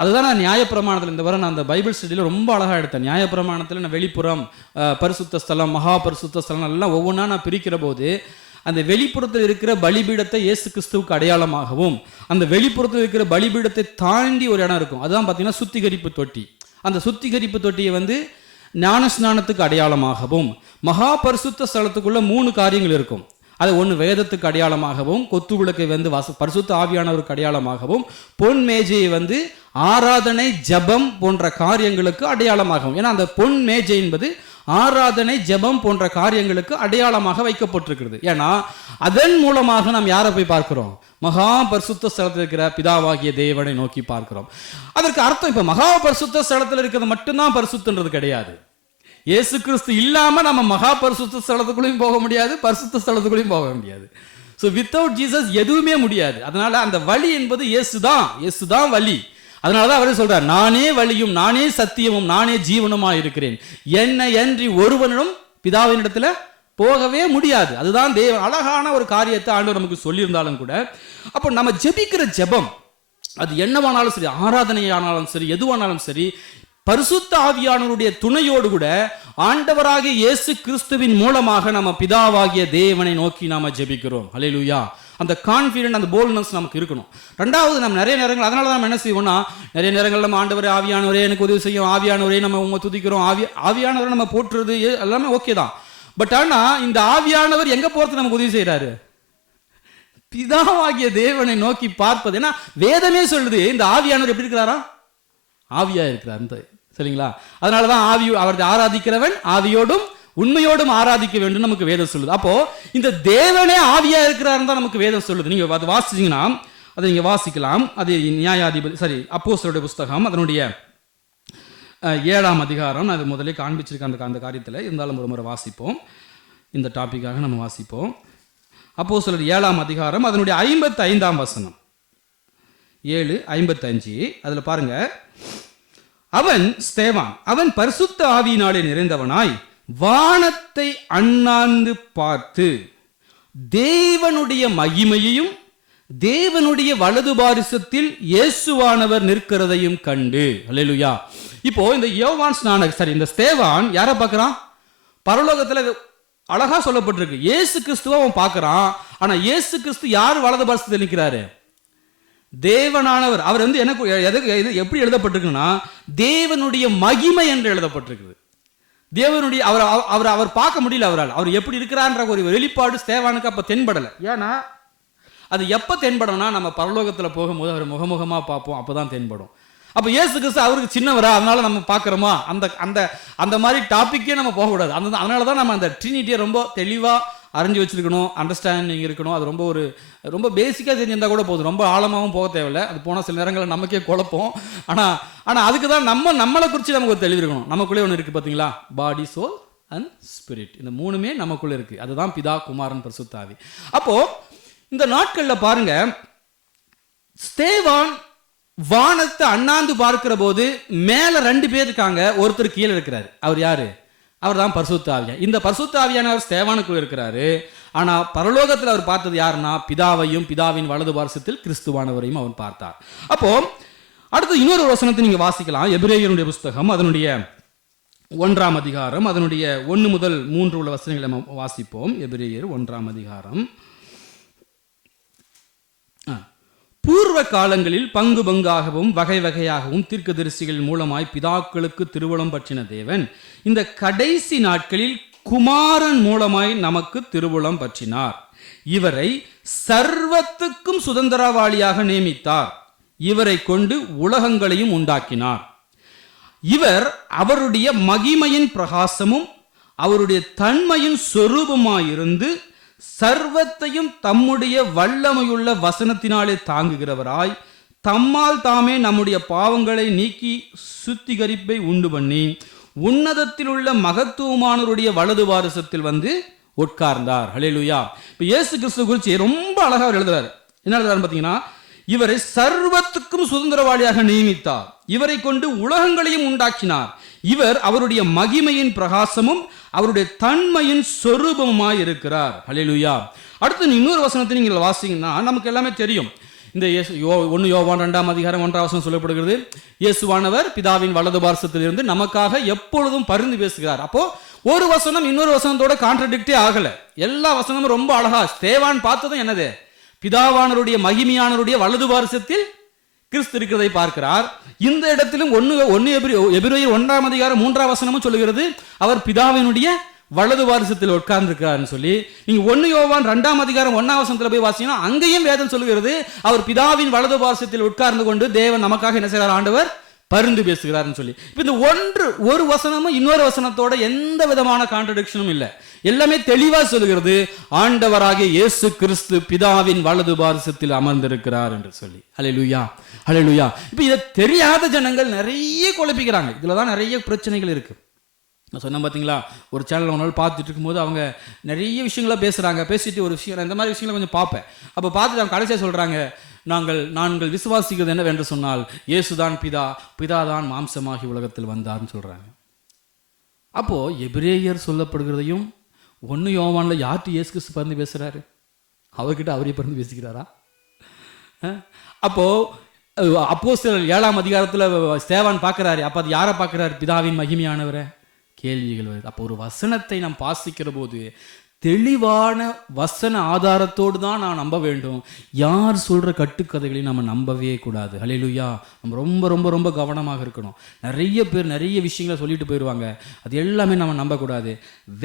அதுதான் நான் நியாயப்பிரமாணத்தில் இந்த வாரம் நான் அந்த பைபிள் ஸ்டடியில் ரொம்ப அழகாக எடுத்தேன். நியாயப்பிரமாணத்தில் நான் வெளிப்புறம், பரிசுத்த ஸ்தலம், மகா பரிசுத்த ஸ்தலம் எல்லாம் ஒவ்வொன்றா நான் பிரிக்கிற போது அந்த வெளிப்புறத்தில் இருக்கிற பலிபீடத்தை இயேசு கிறிஸ்துவுக்கு அடையாளமாகவும், அந்த வெளிப்புறத்தில் இருக்கிற பலிபீடத்தை தாண்டி ஒரு இடம் இருக்கும், அதுதான் பார்த்தீங்கன்னா சுத்திகரிப்பு தொட்டி. அந்த சுத்திகரிப்பு தொட்டியை ஞானஸ்நானத்துக்கு அடையாளமாகவும், மகா பரிசுத்த ஸ்தலத்துக்குள்ள 3 காரியங்கள் இருக்கும். அது ஒன்று வேதத்துக்கு அடையாளமாகவும், கொத்து விளக்கை பரிசுத்த ஆவியானவருக்கு அடையாளமாகவும், பொன் மேஜையை ஆராதனை ஜபம் போன்ற காரியங்களுக்கு அடையாளமாகவும். ஏன்னா அந்த பொன் மேஜை என்பது ஆராதனை ஜபம் போன்ற காரியங்களுக்கு அடையாளமாக வைக்கப்பட்டிருக்கிறது. ஏன்னா அதன் மூலமாக நாம் யாரை போய் பார்க்கிறோம்? மகா பரிசுத்த ஸ்தலத்தில் இருக்கிற பிதாவாகிய தேவனை நோக்கி பார்க்கிறோம். அதற்கு அர்த்தம், இப்ப மகா பரிசுத்த ஸ்தலத்தில் இருக்கிறது மட்டும்தான் பரிசுத்தன்றது கிடையாது. இயேசு கிறிஸ்து இல்லாம நம்ம மகா பரிசுத்த ஸ்தலத்துக்குள்ளேயும் போக முடியாது, பரிசுத்த ஸ்தலத்துக்குள்ளேயும் போக முடியாது. ஸோ வித்தவுட் ஜீசஸ் எதுவுமே முடியாது. அதனால அந்த வழி என்பது இயேசுதான் வழி. அதனாலதான் அவரே சொல்றார், நானே வழியும் நானே சத்தியமும் நானே ஜீவனுமா இருக்கிறேன், என்னை அன்றி ஒருவனும் பிதாவின் இடத்துல போகவே முடியாது. அதுதான் தேவன். அழகான ஒரு காரியத்தை ஆண்டவர் நமக்கு சொல்லியிருந்தாலும் கூட, அப்போ நம்ம ஜெபிக்கிற ஜெபம் அது என்னவானாலும் சரி, ஆராதனையானாலும் சரி, எதுவானாலும் சரி, பரிசுத்த ஆவியானவருடைய துணையோடு கூட ஆண்டவராகிய இயேசு கிறிஸ்துவின் மூலமாக நம்ம பிதாவாகிய தேவனை நோக்கி நாம ஜெபிக்கிறோம். ஹல்லேலூயா. அந்த கான்ஃபிடென்ட், அந்த போல்ட்னஸ் நமக்கு இருக்கணும். ரெண்டாவது, நம்ம நிறைய நேரங்கள் அதனால தான் நம்ம என்ன செய்வோம்னா, நிறைய நேரங்கள் நம்ம ஆண்டவரே ஆவியானவரே எனக்கு உதவி செய்யும், ஆவியானவரே நம்ம உங்க துதிக்கிறோம், ஆவியானவரை நம்ம போற்றுறது எல்லாமே ஓகே தான். பட் ஆனா இந்த ஆவியானவர் எங்க போறது நமக்கு உதவி செய்யறாரு? பிதாவாகிய தேவனை நோக்கி பார்ப்பது. ஏன்னா வேதமே சொல்லுது, இந்த ஆவியானவர் எப்படி இருக்கிறாரா? ஆவியா இருக்கிறார். சரிங்களா? அதனாலதான் அவரை ஆராதிக்கிறவன் ஆவியோடும் உண்மையோடும் ஆராதிக்க வேண்டும் நமக்கு வேதம் சொல்லுது. அப்போ இந்த தேவனே ஆவியா இருக்கிறாருன்னு தான் நமக்கு வேதம் சொல்லுது. நீங்க அதை வாசிச்சீங்கன்னா அதை நீங்க வாசிக்கலாம். அது அப்போஸ்தலருடைய புஸ்தகம் அதனுடைய 7ஆம் அதிகாரம். அது முதலே காண்பிச்சிருக்க அந்த காரியத்தில் இருந்தாலும் ஒரு முறை வாசிப்போம். இந்த டாபிக்காக நம்ம வாசிப்போம். அப்போஸ்தலர் 7ஆம் அதிகாரம் அதனுடைய 55ஆம் வசனம். 7:55. அதுல பாருங்க, அவன் ஸ்தேவான், அவன் பரிசுத்த ஆவியினாலே நிறைந்தவனாய் வானத்தை அண்ணாந்து பார்த்து தேவனுடைய மகிமையையும் தேவனுடைய வலது பாரிசத்தில் இயேசுவானவர் நிற்கிறதையும் கண்டு. அல்லேலூயா. இப்போ இந்த யோவான் இந்த ஸ்தேவான் யாரை பார்க்கறான்? பரலோகத்துல அழகா சொல்லப்பட்டிருக்கு, இயேசு கிறிஸ்துவை அவன் பார்க்கறான். ஆனா இயேசு கிறிஸ்து யார் வலது பாரிசத்தில் நிற்கிறாரு? தேவனானவர். அவர் எப்படி எழுதப்பட்டிருக்குன்னா, தேவனுடைய மகிமை என்று எழுதப்பட்டிருக்குது. தேவனுடைய அவர் பார்க்க முடியல. அவர் எப்படி இருக்கிறான்ற ஒரு வெளிப்பாடு ஸ்தேவானுக்கு அப்ப தென்படலை. ஏன்னா அது எப்ப தென்படும்னா, நம்ம பரலோகத்துல போகும்போது அவர் முகமுகமா பார்ப்போம், அப்பதான் தென்படும். அப்ப இயேசு கிறிஸ்து அவருக்கு சின்னவரா, அதனால நம்ம பார்க்கிறோமா, அந்த மாதிரி டாபிக்கே நம்ம போகக்கூடாது. அதனாலதான் நம்ம அந்த ட்ரினிட்டியை ரொம்ப தெளிவா அறிஞ்சு வச்சிருக்கணும், அண்டர்ஸ்டாண்டிங் இருக்கணும். அது ரொம்ப பேசிக்காக தெரிஞ்சிருந்தா கூட போதும், ரொம்ப ஆழமாகவும் போக தேவையில்லை. அது போனால் சில நேரங்களில் நமக்கே குழப்பம். ஆனால் அதுக்கு தான் நம்மளை குறித்து நமக்கு ஒரு தெளிவு இருக்கணும். நமக்குள்ளே ஒன்று இருக்குது பார்த்தீங்களா, பாடி, சோல் அண்ட் ஸ்பிரிட். இந்த 3மே நமக்குள்ளே இருக்குது. அதுதான் பிதா, குமாரன், பரிசுத்த ஆவி. அப்போது இந்த நாட்களில் பாருங்க, ஸ்தேவான் வானத்தை அண்ணாந்து பார்க்கிற போது மேலே 2 பேர் இருக்காங்க, ஒருத்தர் கீழே இருக்கிறார். அவர் யாரு? அவர் தான் பரிசுத்த ஆவியானவர். இந்த பரிசுத்த ஆவியானவர் ஸ்தேவானுக்குள்ள இருக்கிறாரு. ஆனா பரலோகத்தில் அவர் பார்த்தது யாருன்னா பிதாவையும் பிதாவின் வலது பார்சத்தில் கிறிஸ்துவானவரையும் அவர் பார்த்தார். அப்போ அடுத்து இன்னொரு வசனத்தை நீங்க வாசிக்கலாம். எபிரேயருடைய புஸ்தகம் அதனுடைய 1ஆம் அதிகாரம் அதனுடைய 1 முதல் 3 உள்ள வசனங்களை நம்ம வாசிப்போம். எபிரேயர் 1ஆம் அதிகாரம். பூர்வ காலங்களில் பங்கு பங்காகவும் வகை வகையாகவும் தீர்க்கதரிசிகள் மூலமாய் பிதாக்களுக்கு திருவுளம் பற்றின தேவன் இந்த கடைசி நாட்களில் குமாரன் மூலமாய் நமக்கு திருவுளம் பற்றினார். இவரை சர்வத்துக்கும் சுதந்திரவாளியாக நியமித்தார். இவரை கொண்டு உலகங்களையும் உண்டாக்கினார். இவர் அவருடைய மகிமையின் பிரகாசமும் அவருடைய தன்மையின் சொரூபமாயிருந்து சர்வத்தையும் தம்முடைய வல்லமையுள்ள வசனத்தினாலே தாங்குகிறவராய் தம்மால் தாமே நம்முடைய பாவங்களை நீக்கி சுத்திகரிப்பை உண்டு பண்ணி உன்னதத்தில் உள்ள மகத்துவமானவருடைய வலது வாரிசத்தில் வந்து உட்கார்ந்தார். ஹல்லேலூயா. இப்போ இயேசு கிறிஸ்து குறித்து ரொம்ப அழகாக எழுதுறாரு. என்ன எழுதுறாரு பார்த்தீங்கன்னா, இவரை சர்வத்துக்கும் சுதந்திரவாளியாக நியமித்தார். இவரை கொண்டு உலகங்களையும் உண்டாக்கினார். இவர் அவருடைய மகிமையின் பிரகாசமும் அவருடைய தன்மையின் சொரூபமாய் இருக்கிறார். ஹல்லேலூயா. அடுத்து இன்னொரு வசனத்தை நீங்கள் வாசிங்கன்னா நமக்கு எல்லாமே தெரியும். இந்த 1 யோவான் 2ஆம் அதிகாரம் 1ஆம் வசனம் சொல்லப்படுகிறது, இயேசுவானவர் பிதாவின் வலது பார்சத்திலிருந்து நமக்காக எப்பொழுதும் பரிந்து பேசுகிறார். அப்போ ஒரு வசனம் இன்னொரு வசனத்தோட கான்ட்ரடிக்டே ஆகல. எல்லா வசனமும் ரொம்ப அழகா. ஸ்தேவான் பார்த்ததும் என்னது, பிதாவானவருடைய மகிமையானவருடைய வலது வாரிசத்தில் கிறிஸ்து இருக்கிறதை பார்க்கிறார். இந்த இடத்திலும் எபிரேயர் 1ஆம் அதிகாரம் 3ஆம் வசனமும் சொல்லுகிறது, அவர் பிதாவினுடைய வலது வாரிசத்தில் உட்கார்ந்திருக்கிறார்னு சொல்லி. நீங்க 1 யோவான் 2ஆம் அதிகாரம் 1ஆம் வசனத்துல போய் வாசிங்கன்னா அங்கேயும் வேதம் சொல்லுகிறது, அவர் பிதாவின் வலது வாரிசத்தில் உட்கார்ந்து கொண்டு தேவன் நமக்காக என்ன செய்கிறார், ஆண்டவர் பரிந்து பேசுகிறார்னு சொல்லி. இப்போ இந்த ஒரு வசனமும் இன்னொரு வசனத்தோட எந்த விதமான கான்ட்ரடிக்ஷனும் இல்லை. எல்லாமே தெளிவா சொல்லுகிறது, ஆண்டவராகிய இயேசு கிறிஸ்து பிதாவின் வலது பார்சத்தில் அமர்ந்திருக்கிறார் என்று சொல்லி. ஹல்லேலூயா, ஹல்லேலூயா. இப்போ இதை தெரியாத ஜனங்கள் நிறைய குழப்பிக்கிறாங்க. இதுல தான் நிறைய பிரச்சனைகள் இருக்கு. நான் சொன்னேன் பார்த்தீங்களா, ஒரு சேனல் ஒரு நாள் பார்த்துட்டு இருக்கும்போது அவங்க நிறைய விஷயங்களா பேசுகிறாங்க. பேசிட்டு ஒரு விஷயம், இந்த மாதிரி விஷயங்களை கொஞ்சம் பார்ப்பேன். அப்போ பார்த்துட்டு அவங்க கடைசியாக சொல்கிறாங்க, நாங்கள் விசுவாசிக்கிறது என்னவென்று சொன்னால் இயேசுதான் பிதா தான் மாம்சமாகி உலகத்தில் வந்தார்னு சொல்கிறாங்க. அப்போது எபிரேயர் சொல்லப்படுகிறதையும் 1 யோவானில் யார்ட்டு இயேசு கிறிஸ்து பரிந்து பேசுகிறாரு, அவர்கிட்ட அவரே பரிந்து பேசிக்கிறாரா? அப்போது அப்போஸ்தலர் 7ஆம் அதிகாரத்தில் ஸ்தேவான் பார்க்குறாரு. அப்போ அது யாரை பார்க்குறாரு? பிதாவின் மகிமையானவரை. கேள்விகள் வருது. அப்போ ஒரு வசனத்தை நாம் வாசிக்கிற போது தெளிவான வசன ஆதாரத்தோடு தான் நான் நம்ப வேண்டும். யார் சொல்கிற கட்டுக்கதைகளையும் நம்ம நம்பவே கூடாது. ஹல்லேலூயா. நம்ம ரொம்ப ரொம்ப ரொம்ப கவனமாக இருக்கணும். நிறைய பேர் நிறைய விஷயங்களை சொல்லிட்டு போயிடுவாங்க. அது எல்லாமே நம்ம நம்பக்கூடாது.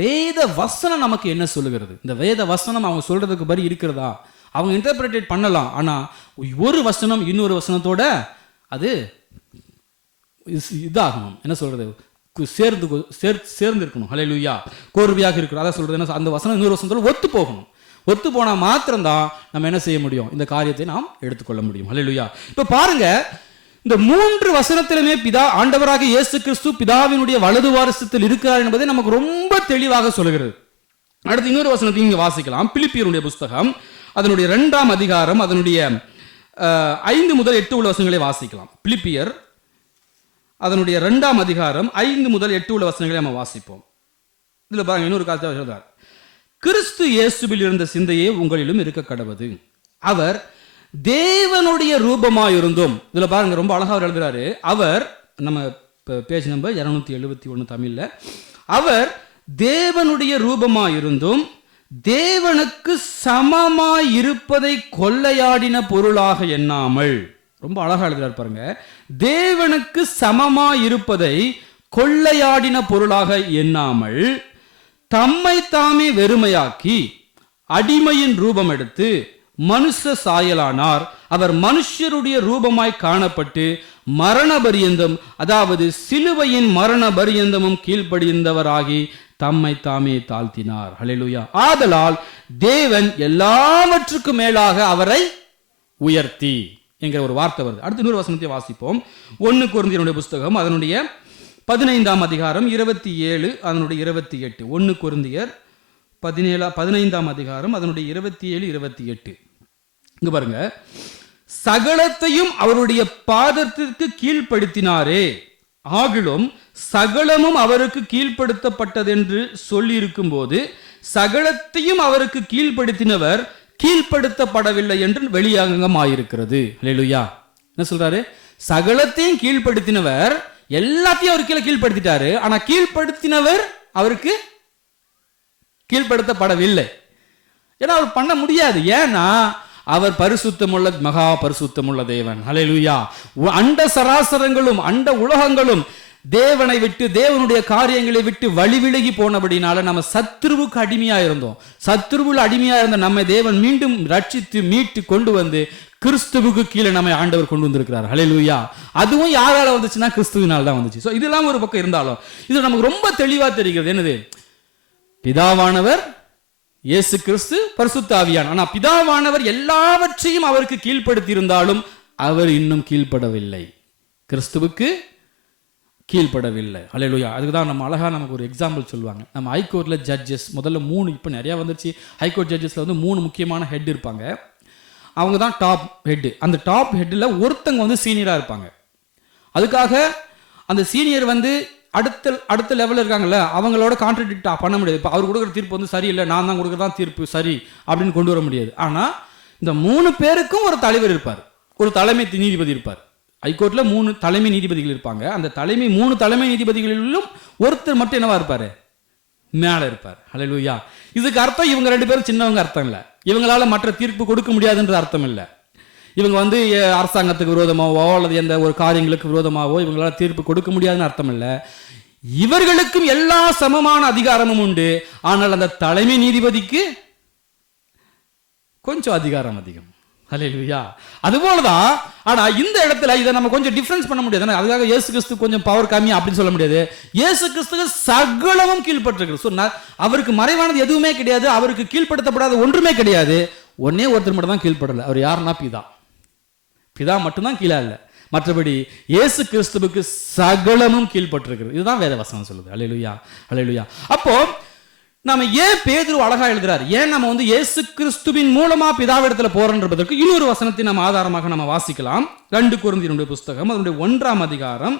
வேத வசனம் நமக்கு என்ன சொல்லுகிறது? இந்த வேத வசனம் அவங்க சொல்கிறதுக்கு படி இருக்கிறதா? அவங்க இன்டர்பிரேட் பண்ணலாம். ஆனால் ஒரு வசனம் இன்னொரு வசனத்தோட அது இதாகணும். என்ன சொல்கிறது, சேர்ந்து இருக்கணும். ஹல்லேலூயா. கோர்வையாக இருக்கணும். அதான் சொல்றது, என்ன, அந்த வசனம் இன்னொரு வசனத்தோட ஒத்து போகணும். ஒத்து போனால் மாத்திரம்தான் நம்ம என்ன செய்ய முடியும், இந்த காரியத்தை நாம் எடுத்துக்கொள்ள முடியும். ஹல்லேலூயா. இப்போ பாருங்க, இந்த 3 வசனத்திலுமே ஆண்டவராக இயேசு கிறிஸ்து பிதாவினுடைய வலது வாரிசத்தில் இருக்கிறார் என்பதை நமக்கு ரொம்ப தெளிவாக சொல்கிறது. அடுத்து இன்னொரு வசனத்தை இங்கே வாசிக்கலாம். பிலிப்பியருடைய புஸ்தகம் அதனுடைய 2ஆம் அதிகாரம் அதனுடைய 5 முதல் 8 உள்ள வசனங்களை வாசிக்கலாம். பிலிப்பியர் அதனுடைய 2ஆம் அதிகாரம் 5 முதல் 8 உள்ள வசனங்களை நம்ம வாசிப்போம். இதுல பாருங்க, இன்னொரு காலத்தை சொல்றார், கிறிஸ்து இயேசுவில் இருந்த சிந்தையே உங்களிலும் இருக்க கடவது. அவர் தேவனுடைய ரூபமாயிருந்தும், இதுல பாருங்க ரொம்ப அழகா அவர் எழுதுறாரு, அவர், நம்ம பேஜ் நம்பர் 271 தமிழ்ல, அவர் தேவனுடைய ரூபமாயிருந்தும் தேவனுக்கு சமமாய் இருப்பதை கொள்ளையாடின பொருளாக எண்ணாமல், ரொம்ப அழகா எழுதுறாரு பாருங்க, தேவனுக்கு சமமாய் இருப்பதை கொள்ளையாடின பொருளாக எண்ணாமல் தம்மை தாமே வெறுமையாக்கி அடிமையின் ரூபம் எடுத்து மனுஷ சாயலானார். அவர் மனுஷருடைய ரூபமாய் காணப்பட்டு மரண பரியந்தம், அதாவது சிலுவையின் மரண பரியந்தமும் கீழ்ப்படிந்தவராகி தம்மை தாமே தாழ்த்தினார். ஹல்லேலூயா. ஆதலால் தேவன் எல்லாவற்றுக்கும் மேலாக அவரை உயர்த்தி என்கிற ஒரு வார்த்தை வருது. அடுத்து இன்னொரு வசனத்தை வாசிப்போம். 1 கொரிந்தியருடைய புஸ்தகம் அதனுடைய 15ஆம் அதிகாரம் 27 அதனுடைய 28. 1 கொரிந்தியர் 15ஆம் அதிகாரம் அதனுடைய 27 28. இங்க பாருங்க, சகலத்தையும் அவருடைய பாதத்திற்கு கீழ்ப்படுத்தினாரே, ஆகிலும் சகலமும் அவருக்கு கீழ்ப்படுத்தப்பட்டதென்று சொல்லி இருக்கும் போது சகலத்தையும் அவருக்கு கீழ்ப்படுத்தினவர் கீழ்ப்படுத்தப்படவில்லை என்று வெளியங்கமாயிருக்கிறது. அல்லேலூயா. என்ன சொல்றாரு? சகலத்தையும் கீழ்ப்படுத்தினவர் எல்லாத்தையும் அவர் கீழ்ப்படுத்திட்டாரு. ஆனா கீழ்ப்படுத்தினவர் அவருக்கு கீழ்ப்படுத்தப்படவில்லை. ஏன்னா அவர் பண்ண முடியாது. ஏன்னா அவர் பரிசுத்தமுள்ள மகா பரிசுத்தமுள்ள தேவன். அல்லேலூயா. அண்ட சராசரங்களும் அண்ட உலகங்களும் தேவனை விட்டு தேவனுடைய காரியங்களை விட்டு வழிவிலகி போனபடினால நம்ம சத்துருவுக்கு அடிமையா இருந்தோம். சத்துருவுல அடிமையா இருந்த நம்ம தேவன் மீண்டும் ரட்சித்து மீட்டு கொண்டு வந்து கிறிஸ்துவுக்கு கீழே நம்ம ஆண்டவர் கொண்டு வந்திருக்கிறார். அல்லேலூயா. அதுவும் யாரால வந்துச்சுன்னா கிறிஸ்துவினால் தான் வந்துச்சு. ஸோ இதெல்லாம் ஒரு பக்கம் இருந்தாலும் இது நமக்கு ரொம்ப தெளிவா தெரிகிறது. என்னது? பிதாவானவர் இயேசு கிறிஸ்து, பரிசுத்த ஆவியானவர். ஆனா பிதாவானவர் எல்லாவற்றையும் அவருக்கு கீழ்ப்படுத்தி இருந்தாலும் அவர் இன்னும் கீழ்ப்படவில்லை, கிறிஸ்துவுக்கு கீழ்ப்படவில்லை. அல்லேலூயா. அதுக்கு தான் நம்ம அழகா நமக்கு ஒரு எக்ஸாம்பிள் சொல்லுவாங்க. நம்ம ஹைகோர்ட்ல ஜட்ஜஸ் முதல்ல 3, இப்போ நிறைய வந்துருச்சு. ஹைகோர்ட் ஜட்ஜஸ்ல வந்து 3 முக்கியமான ஹெட் இருப்பாங்க. அவங்க தான் டாப் ஹெட். அந்த டாப் ஹெட்ல ஒருத்தங்க வந்து சீனியரா இருப்பாங்க. அதுக்காக அந்த சீனியர் வந்து அடுத்த லெவலில் இருக்காங்கல்ல, அவங்களோட கான்ட்ராடிக்ட் பண்ண முடியாது. இப்போ அவர் கொடுக்குற தீர்ப்பு வந்து சரியில்லை, நான் தான் கொடுக்குறதான் தீர்ப்பு சரி அப்படின்னு கொண்டு வர முடியாது. ஆனால் இந்த 3 பேருக்கும் ஒரு தலைவர் இருப்பார், ஒரு தலைமை நீதிபதி இருப்பார். ஹைகோர்ட்டில் 3 தலைமை நீதிபதிகள் இருப்பாங்க. அந்த 3 தலைமை நீதிபதிகளிலும் ஒருத்தர் மட்டும் என்னவா இருப்பார்? மேலே இருப்பார். அல்லேலூயா. இதுக்கு அர்த்தம் இவங்க 2 பேரும் சின்னவங்க அர்த்தம் இல்லை. இவங்களால மற்ற தீர்ப்பு கொடுக்க முடியாதுன்ற அர்த்தம் இல்லை. இவங்க வந்து அரசாங்கத்துக்கு விரோதமாவோ அல்லது எந்த ஒரு காரியங்களுக்கு விரோதமாவோ இவங்களால தீர்ப்பு கொடுக்க முடியாதுன்னு அர்த்தம் இல்லை. இவர்களுக்கும் எல்லா சமமான அதிகாரமும் உண்டு. ஆனால் அந்த தலைமை நீதிபதிக்கு கொஞ்சம் அதிகாரம் அதிகம். அல்லேலூயா. அதுபோலதான். ஆனா இந்த இடத்துல இதை நம்ம கொஞ்சம் டிஃபரன்ஸ் பண்ண முடியாது. அதுக்காக இயேசு கிறிஸ்து கொஞ்சம் பவர் கம்மி அப்படின்னு சொல்ல முடியாது. இயேசு கிறிஸ்துக்கு சகலமும் கீழ்பட்டிருக்கு. அவருக்கு மறைவானது எதுவுமே கிடையாது, அவருக்கு கீழ்படுத்தப்படாத ஒன்றுமே கிடையாது. ஒருத்தர் மட்டும் தான் கீழ்படல. அவர் யாருன்னா பிதா மட்டும்தான் கீழே இல்லை. மற்றபடி இயேசு கிறிஸ்துவுக்கு சகலமும் கீழ்பட்டிருக்கிறது. இதுதான் வேத வசனம் சொல்லுது. அல்லேலூயா. அல்லேலூயா. அப்போ நாம ஏன் பேதுரு அழகா எழுதுறாரு, ஏன் நம்ம வந்து இயேசு கிறிஸ்துவின் மூலமா பிதாவிடத்துல போறோன்றதற்கு இன்னொரு வசனத்தை நம்ம ஆதாரமாக நம்ம வாசிக்கலாம். 2 கொரிந்தியருடைய புஸ்தகம் அதனுடைய 1ஆம் அதிகாரம்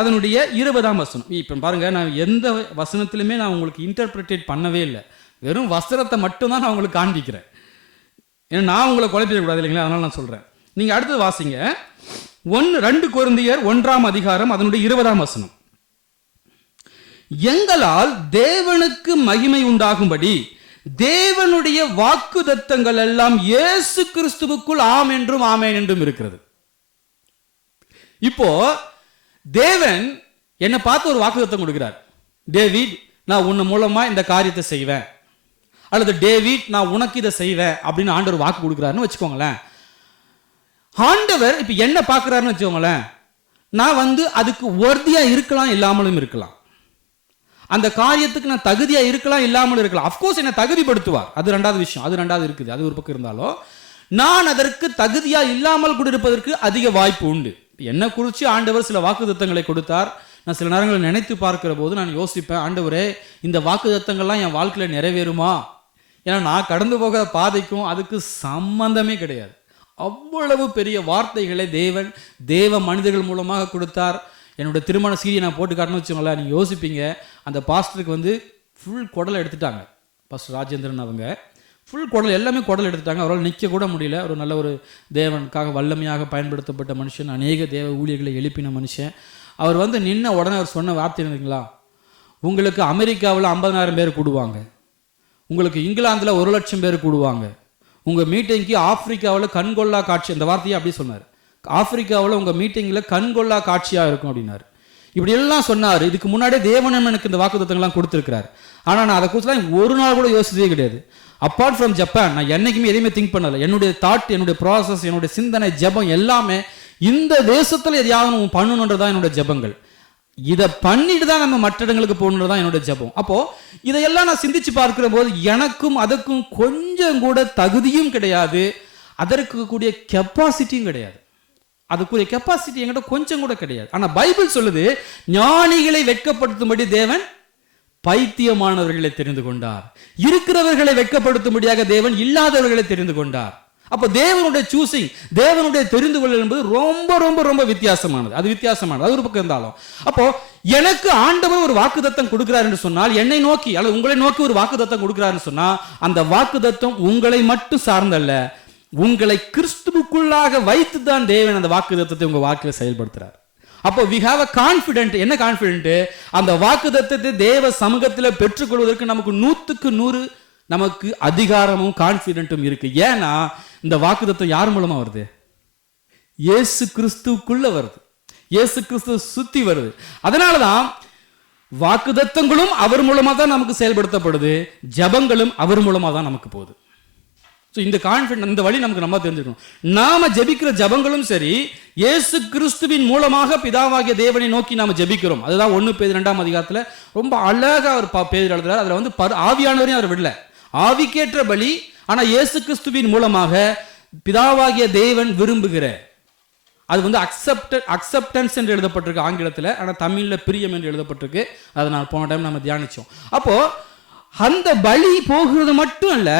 அதனுடைய 20ஆம் வசனம். இப்ப பாருங்க, நான் எந்த வசனத்திலுமே நான் உங்களுக்கு இன்டர்பிரேட் பண்ணவே இல்லை. வெறும் வசனத்தை மட்டும்தான் நான் உங்களுக்கு காண்பிக்கிறேன். ஏன்னா நான் உங்களை குழப்பிடக்கூடாது இல்லைங்களா, அதனால நான் சொல்றேன். நீங்க அடுத்தது வாசிங்க. 2 கொரிந்தியர் 1ஆம் அதிகாரம் அதனுடைய 20ஆம் வசனம். எங்களால் தேவனுக்கு மகிமை உண்டாகும்படி தேவனுடைய வாக்குத்தத்தங்கள் எல்லாம் இயேசு கிறிஸ்துவுக்குள் ஆம் என்றும் ஆமேன் என்றும் இருக்கிறது. இப்போ தேவன் என்னை பார்த்து ஒரு வாக்குத்தத்தம் கொடுக்கிறார். டேவிட், நான் உன்ன மூலமா இந்த காரியத்தை செய்வேன், அல்லது டேவிட் நான் உனக்கு இதை செய்வேன் அப்படின்னு ஆண்டவர் வாக்கு கொடுக்கிறாருன்னு வச்சுக்கோங்களேன். ஆண்டவர் இப்ப என்ன பார்க்கிறாருன்னு வச்சுக்கோங்களேன், நான் வந்து அதுக்கு ஒர்தியா இருக்கலாம், இல்லாமலும் இருக்கலாம். அந்த காரியத்துக்கு நான் தகுதியா இருக்கலாம், இல்லாமலும் இருக்கலாம். அப்கோர்ஸ் என்ன தகுதிப்படுத்துவார், அது 2வது விஷயம், அது 2வது இருக்குது, அது ஒரு பக்கம் இருந்தாலும் நான் அதற்கு தகுதியா இல்லாமல் கூட இருப்பதற்கு அதிக வாய்ப்பு உண்டு. என்ன குறித்து ஆண்டவர் சில வாக்குத்தத்தங்களை கொடுத்தார். நான் சில நேரங்களில் நினைத்து பார்க்கிற போது நான் யோசிப்பேன், ஆண்டவரே இந்த வாக்குத்தத்தங்கள்லாம் என் வாழ்க்கையில் நிறைவேறுமா? ஏன்னா நான் கடந்து போகிற பாதைக்கும் அதுக்கு சம்பந்தமே கிடையாது. அவ்வளவு பெரிய வார்த்தைகளை தேவ மனிதர்கள் மூலமாக கொடுத்தார். என்னோட திருமண சீரியை நான் போட்டு காட்டணும்னு வச்சுக்கோங்களேன், நீங்கள் யோசிப்பீங்க. அந்த பாஸ்டருக்கு வந்து ஃபுல் குடலை எடுத்துட்டாங்க. பாஸ்டர் ராஜேந்திரன் அவங்க ஃபுல் குடல், எல்லாமே குடல் எடுத்துட்டாங்க. அவரால் நிற்க கூட முடியல. ஒரு நல்ல ஒரு தேவனுக்காக வல்லமையாக பயன்படுத்தப்பட்ட மனுஷன், அநேக தேவ ஊழியர்களை எழுப்பின மனுஷன். அவர் வந்து நின்ன உடனே அவர் சொன்ன வார்த்தை என்னதுங்களா, உங்களுக்கு அமெரிக்காவில் 50,000 பேர் கூடுவாங்க, உங்களுக்கு இங்கிலாந்தில் 1,00,000 பேர் கூடுவாங்க, உங்கள் மீட்டிங்க்கு ஆப்பிரிக்காவில் கண்கொள்ளா காட்சி, அந்த வார்த்தையை அப்படி சொன்னார். ஆப்பிரிக்காவில் உங்கள் மீட்டிங்கில் கண்கொள்ளா காட்சியாக இருக்கும் அப்படின்னாரு. இப்படி எல்லாம் சொன்னார். இதுக்கு முன்னாடியே தேவன் எனக்கு இந்த வாக்குத்தத்தங்கள்லாம் கொடுத்துருக்கிறார். ஆனால் நான் அதை குறித்துலாம் ஒரு நாள் கூட யோசிச்சதே கிடையாது. அப்பார்ட் ஃப்ரம் ஜப்பான் நான் என்னைக்குமே எதையுமே திங்க் பண்ணலை. என்னுடைய தாட், என்னுடைய ப்ராசஸ், என்னுடைய சிந்தனை, ஜபம் எல்லாமே இந்த தேசத்தில் எதையாவது பண்ணணுன்றதான் என்னுடைய ஜபங்கள். இதை பண்ணிட்டு தான் நம்ம மற்ற இடங்களுக்கு போகணுன்றதான் என்னுடைய ஜபம். அப்போ இதையெல்லாம் நான் சிந்திச்சு பார்க்கிற போது எனக்கும் அதுக்கும் கொஞ்சம் கூட தகுதியும் கிடையாது, அதற்கு கூடிய கெப்பாசிட்டியும் கிடையாது. அதுக்குரிய கெப்பாசிட்டி என்கிட்ட கொஞ்சம் கூட கிடையாது. ஆனா பைபிள் சொல்லுது, ஞானிகளை வெட்கப்படுத்தும்படி தேவன் பைத்தியமானவர்களை தெரிந்து கொண்டார், இருக்கிறவர்களை வெட்கப்படுத்தும்படியாக தேவன் இல்லாதவர்களை தெரிந்து கொண்டார். அப்போ தேவனுடைய சூசிங், தேவனுடைய தெரிந்து கொள்ளல் என்பது ரொம்ப ரொம்ப ரொம்ப வித்தியாசமானது. அது வித்தியாசமானது, அது ஒரு பக்கம் இருந்தாலும். அப்போ எனக்கு ஆண்டவர் ஒரு வாக்குத்தத்தம் கொடுக்கிறார் என்று சொன்னால், என்னை நோக்கி அல்லது உங்களை நோக்கி ஒரு வாக்குத்தத்தம் கொடுக்கிறார் சொன்னா, அந்த வாக்குத்தத்தம் உங்களை மட்டும் சார்ந்தல்ல, உங்களை கிறிஸ்துவுக்குள்ளாக வைத்து தான் தேவன் அந்த வாக்குத்தத்தத்தை உங்க வாழ்க்கையில் செயல்படுத்துறார். அப்போ we have a confident. என்ன கான்ஃபிடென்ட்? அந்த வாக்குத்தத்தத்தை தேவ சமூகத்தில் பெற்றுக்கொள்வதற்கு நமக்கு 100% நமக்கு அதிகாரமும் கான்ஃபிடென்ட்டும் இருக்கு. ஏன்னா இந்த வாக்குத்தத்தம் யார் மூலமா வருது? இயேசு கிறிஸ்துவுக்குள்ள வருது, இயேசு கிறிஸ்துவ சுத்தி வருது. அதனாலதான் வாக்குத்தத்தங்களும் அவர் மூலமா தான் நமக்கு செயல்படுத்தப்படுது, ஜெபங்களும் அவர் மூலமா தான் நமக்கு போகுது. இந்த கான்ஃபிடன்ஸ், இந்த வழி நமக்கு நம்ம தெரிஞ்சுக்கணும். நாம ஜெபிக்கிற ஜெபங்களும் சரி, இயேசு கிறிஸ்துவின் மூலமாக பிதாவாகிய தேவனை நோக்கி நாம ஜெபிக்கிறோம். அதுதான் 1 பேதுரு 2ஆம் அதிகாரத்துல ரொம்ப அழகா அவர் பேதுரு எழுதுறார். அதுல வந்து ஆவியானவரையும் அவர் விடல, ஆவிக்கேற்ற பலி. ஆனா இயேசு கிறிஸ்துவின் மூலமாக பிதாவாகிய தேவன் விரும்புகிற, அது வந்து அக்செப்டன்ஸ் என்று எழுதப்பட்டிருக்கு ஆங்கிலத்தில், ஆனால் தமிழில் பிரியம் என்று எழுதப்பட்டிருக்கு. அதை நான் போன டைம் நம்ம தியானிச்சோம். அப்போ அந்த பலி போகிறது மட்டும் அல்ல,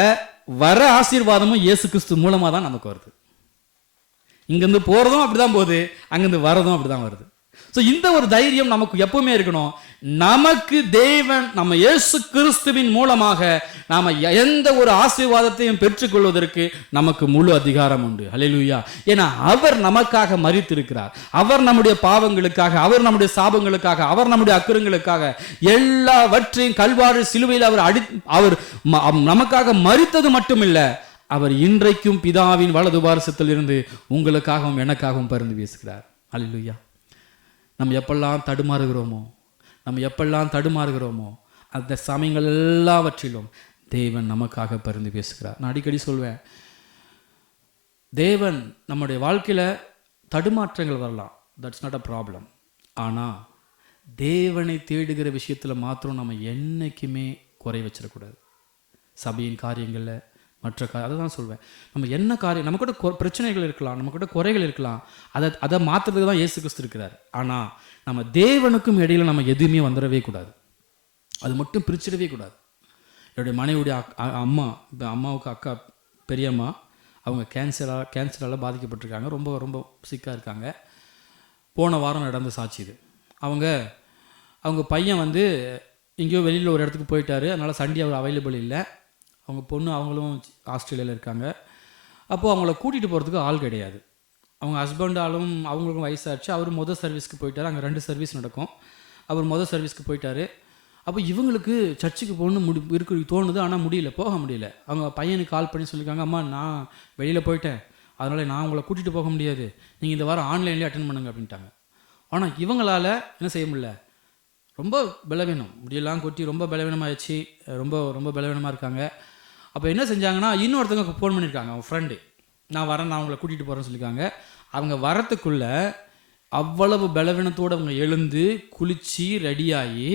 வர ஆசீர்வாதமும் இயேசு கிறிஸ்து மூலமாக தான் நமக்கு வருது. இங்கேருந்து போகிறதும் அப்படிதான் போகுது, அங்கேருந்து வரதும் அப்படிதான் வருது. ஸோ இந்த ஒரு தைரியம் நமக்கு எப்பவுமே இருக்கணும். நமக்கு தேவன், நம்ம இயேசு கிறிஸ்துவின் மூலமாக நாம எந்த ஒரு ஆசீர்வாதத்தையும் பெற்றுக்கொள்வதற்கு நமக்கு முழு அதிகாரம் உண்டு. ஹல்லேலூயா. ஏன்னா அவர் நமக்காக மரித்திருக்கிறார். அவர் நம்முடைய பாவங்களுக்காக, அவர் நம்முடைய சாபங்களுக்காக, அவர் நம்முடைய அக்கிரங்களுக்காக எல்லாவற்றையும் கல்வாரி சிலுவையில் அவர் நமக்காக மரித்தது மட்டுமில்லை, அவர் இன்றைக்கும் பிதாவின் வலது பாரசத்தில் இருந்து உங்களுக்காகவும் எனக்காகவும் பரிந்து பேசுகிறார். ஹல்லேலூயா. நம்ம எப்பெல்லாம் தடுமாறுகிறோமோ அந்த சமயங்கள் எல்லாவற்றிலும் தேவன் நமக்காக பரிந்து பேசுகிறார். நான் அடிக்கடி சொல்வேன், தேவன் நம்முடைய வாழ்க்கையில் தடுமாற்றங்கள் வரலாம், தட்ஸ் நாட் அ ப்ராப்ளம். ஆனால் தேவனை தேடுகிற விஷயத்தில் மாத்திரம் நம்ம என்றைக்குமே குறை வச்சிடக்கூடாது. சபையின் காரியங்களில், மற்ற அதை தான் சொல்வேன். நம்ம என்ன காரியம், நம்ம கூட பிரச்சனைகள் இருக்கலாம், நம்ம கூட குறைகள் இருக்கலாம், அதை மாற்றுறதுக்கு தான் இயேசு கிறிஸ்து இருக்கிறார். ஆனால் நம்ம தேவனுக்கும் இடையில நம்ம எதுவுமே வந்துடவே கூடாது, அது மட்டும் பிரிச்சிடவே கூடாது. என்னுடைய மனைவியுடைய அம்மாவுக்கு அக்கா பெரியம்மா, அவங்க கேன்சரால் பாதிக்கப்பட்டிருக்காங்க, ரொம்ப ரொம்ப சிக்காக இருக்காங்க. போன வாரம் நடந்த சாட்சி இது. அவங்க பையன் வந்து எங்கேயோ வெளியில் ஒரு இடத்துக்கு போயிட்டாரு, அதனால் சண்டே அவர் அவைலபிள் இல்லை. அவங்க பொண்ணு அவங்களும் ஆஸ்திரேலியாவில் இருக்காங்க. அப்போது அவங்கள கூட்டிகிட்டு போகிறதுக்கு ஆள் கிடையாது. அவங்க ஹஸ்பண்டாலும் அவங்களுக்கும் வயசாச்சு. அவர் மொதல் சர்வீஸ்க்கு போயிட்டார். அங்கே 2 சர்வீஸ் நடக்கும். அவர் மொதல் சர்வீஸ்க்கு போயிட்டார். அப்போ இவங்களுக்கு சர்ச்சுக்கு போகணுன்னு இருக்கு தோணுது, ஆனால் போக முடியல. அவங்க பையனுக்கு கால் பண்ணி சொல்லியிருக்காங்க, அம்மா நான் வெளியில் போயிட்டேன், அதனால் நான் உங்களை கூட்டிகிட்டு போக முடியாது, நீங்கள் இந்த வாரம் ஆன்லைன்லேயே அட்டென்ட் பண்ணுங்க அப்படின்ட்டாங்க. ஆனால் இவங்களால் என்ன செய்ய முடியல, ரொம்ப பலவீனம், முடியெல்லாம் கொட்டி ரொம்ப பலவீனமாகிடுச்சு, ரொம்ப ரொம்ப பலவீனமாக இருக்காங்க. அப்போ என்ன செஞ்சாங்கன்னா, இன்னொருத்தவங்க ஃபோன் பண்ணியிருக்காங்க, அவங்க ஃப்ரெண்டு, நான் உங்களை கூட்டிகிட்டு போகிறேன்னு சொல்லியிருக்காங்க. அவங்க வரத்துக்குள்ளே அவ்வளவு பலவீனத்தோடு அவங்க எழுந்து குளித்து ரெடியாகி,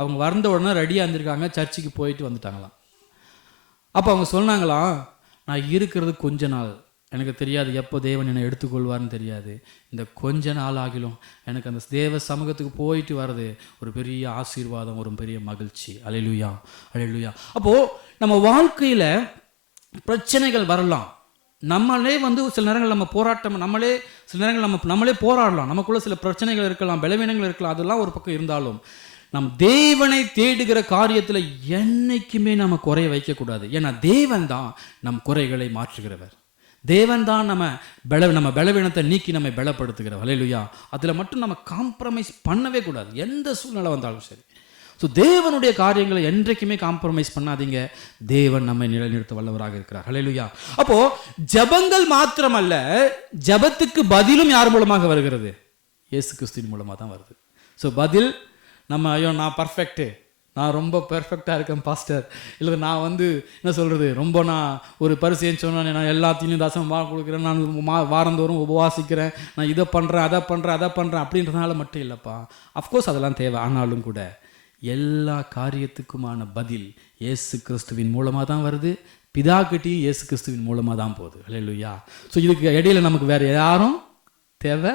அவங்க வந்த உடனே ரெடியாக இருந்திருக்காங்க, சர்ச்சுக்கு போயிட்டு வந்துட்டாங்களாம். அப்போ அவங்க சொன்னாங்களாம், நான் இருக்கிறது கொஞ்ச நாள், எனக்கு தெரியாது எப்போ தேவன் என்னை எடுத்துக்கொள்வார்னு தெரியாது, இந்த கொஞ்ச நாள் ஆகிலும் எனக்கு அந்த தேவ சமூகத்துக்கு போயிட்டு வர்றது ஒரு பெரிய ஆசீர்வாதம், ஒரு பெரிய மகிழ்ச்சி. அல்லேலூயா, அல்லேலூயா. அப்போது நம்ம வாழ்க்கையில் பிரச்சனைகள் வரலாம், நம்மளே வந்து சில நேரங்கள் நம்ம போராட்டம், சில நேரங்கள் நம்மளே போராடலாம், நமக்குள்ள சில பிரச்சனைகள் இருக்கலாம், பலவீனங்கள் இருக்கலாம், அதெல்லாம் ஒரு பக்கம் இருந்தாலும் நம் தேவனை தேடுகிற காரியத்தில் என்னைக்குமே நம்ம குறைய வைக்கக்கூடாது. ஏன்னா தேவன் தான் நம் குறைகளை மாற்றுகிறவர், தேவன் தான் நம்ம பலவீனத்தை நீக்கி நம்மை பலப்படுத்துகிறவர். அல்லேலூயா. அதில் மட்டும் நம்ம காம்ப்ரமைஸ் பண்ணவே கூடாது, எந்த சூழ்நிலை வந்தாலும் சரி. ஸோ தேவனுடைய காரியங்களை என்றைக்குமே காம்ப்ரமைஸ் பண்ணாதீங்க, தேவன் நம்மை நிலைநிறுத்த வல்லவராக இருக்கிறார். ஹல்லேலூயா. அப்போ ஜபங்கள் மாத்திரமல்ல, ஜபத்துக்கு பதிலும் யார் மூலமாக வருகிறது? இயேசு கிறிஸ்துவின் மூலமாக தான் வருது. ஸோ பதில் நம்ம, ஐயோ நான் பர்ஃபெக்ட்டு, நான் ரொம்ப பெர்ஃபெக்டாக இருக்கேன் பாஸ்டர், இல்லை நான் வந்து என்ன சொல்கிறது, ரொம்ப நான் ஒரு பரிசைன்னு சொன்னேன், நான் எல்லாத்தையும் தசம் கொடுக்குறேன், நான் வாரந்தோறும் உபவாசிக்கிறேன், நான் இதை பண்ணுறேன் அதை பண்ணுறேன் அப்படின்றதுனால மட்டும் இல்லைப்பா. அஃப்கோர்ஸ் அதெல்லாம் தேவை. ஆனாலும் கூட எல்லா காரியத்துக்குமான பதில் இயேசு கிறிஸ்துவின் மூலமாக தான் வருது, பிதாக்கிட்டையும் இயேசு கிறிஸ்துவின் மூலமாக தான் போகுது. அல்லேலூயா. ஸோ இதுக்கு இடையில நமக்கு வேறு யாரும் தேவை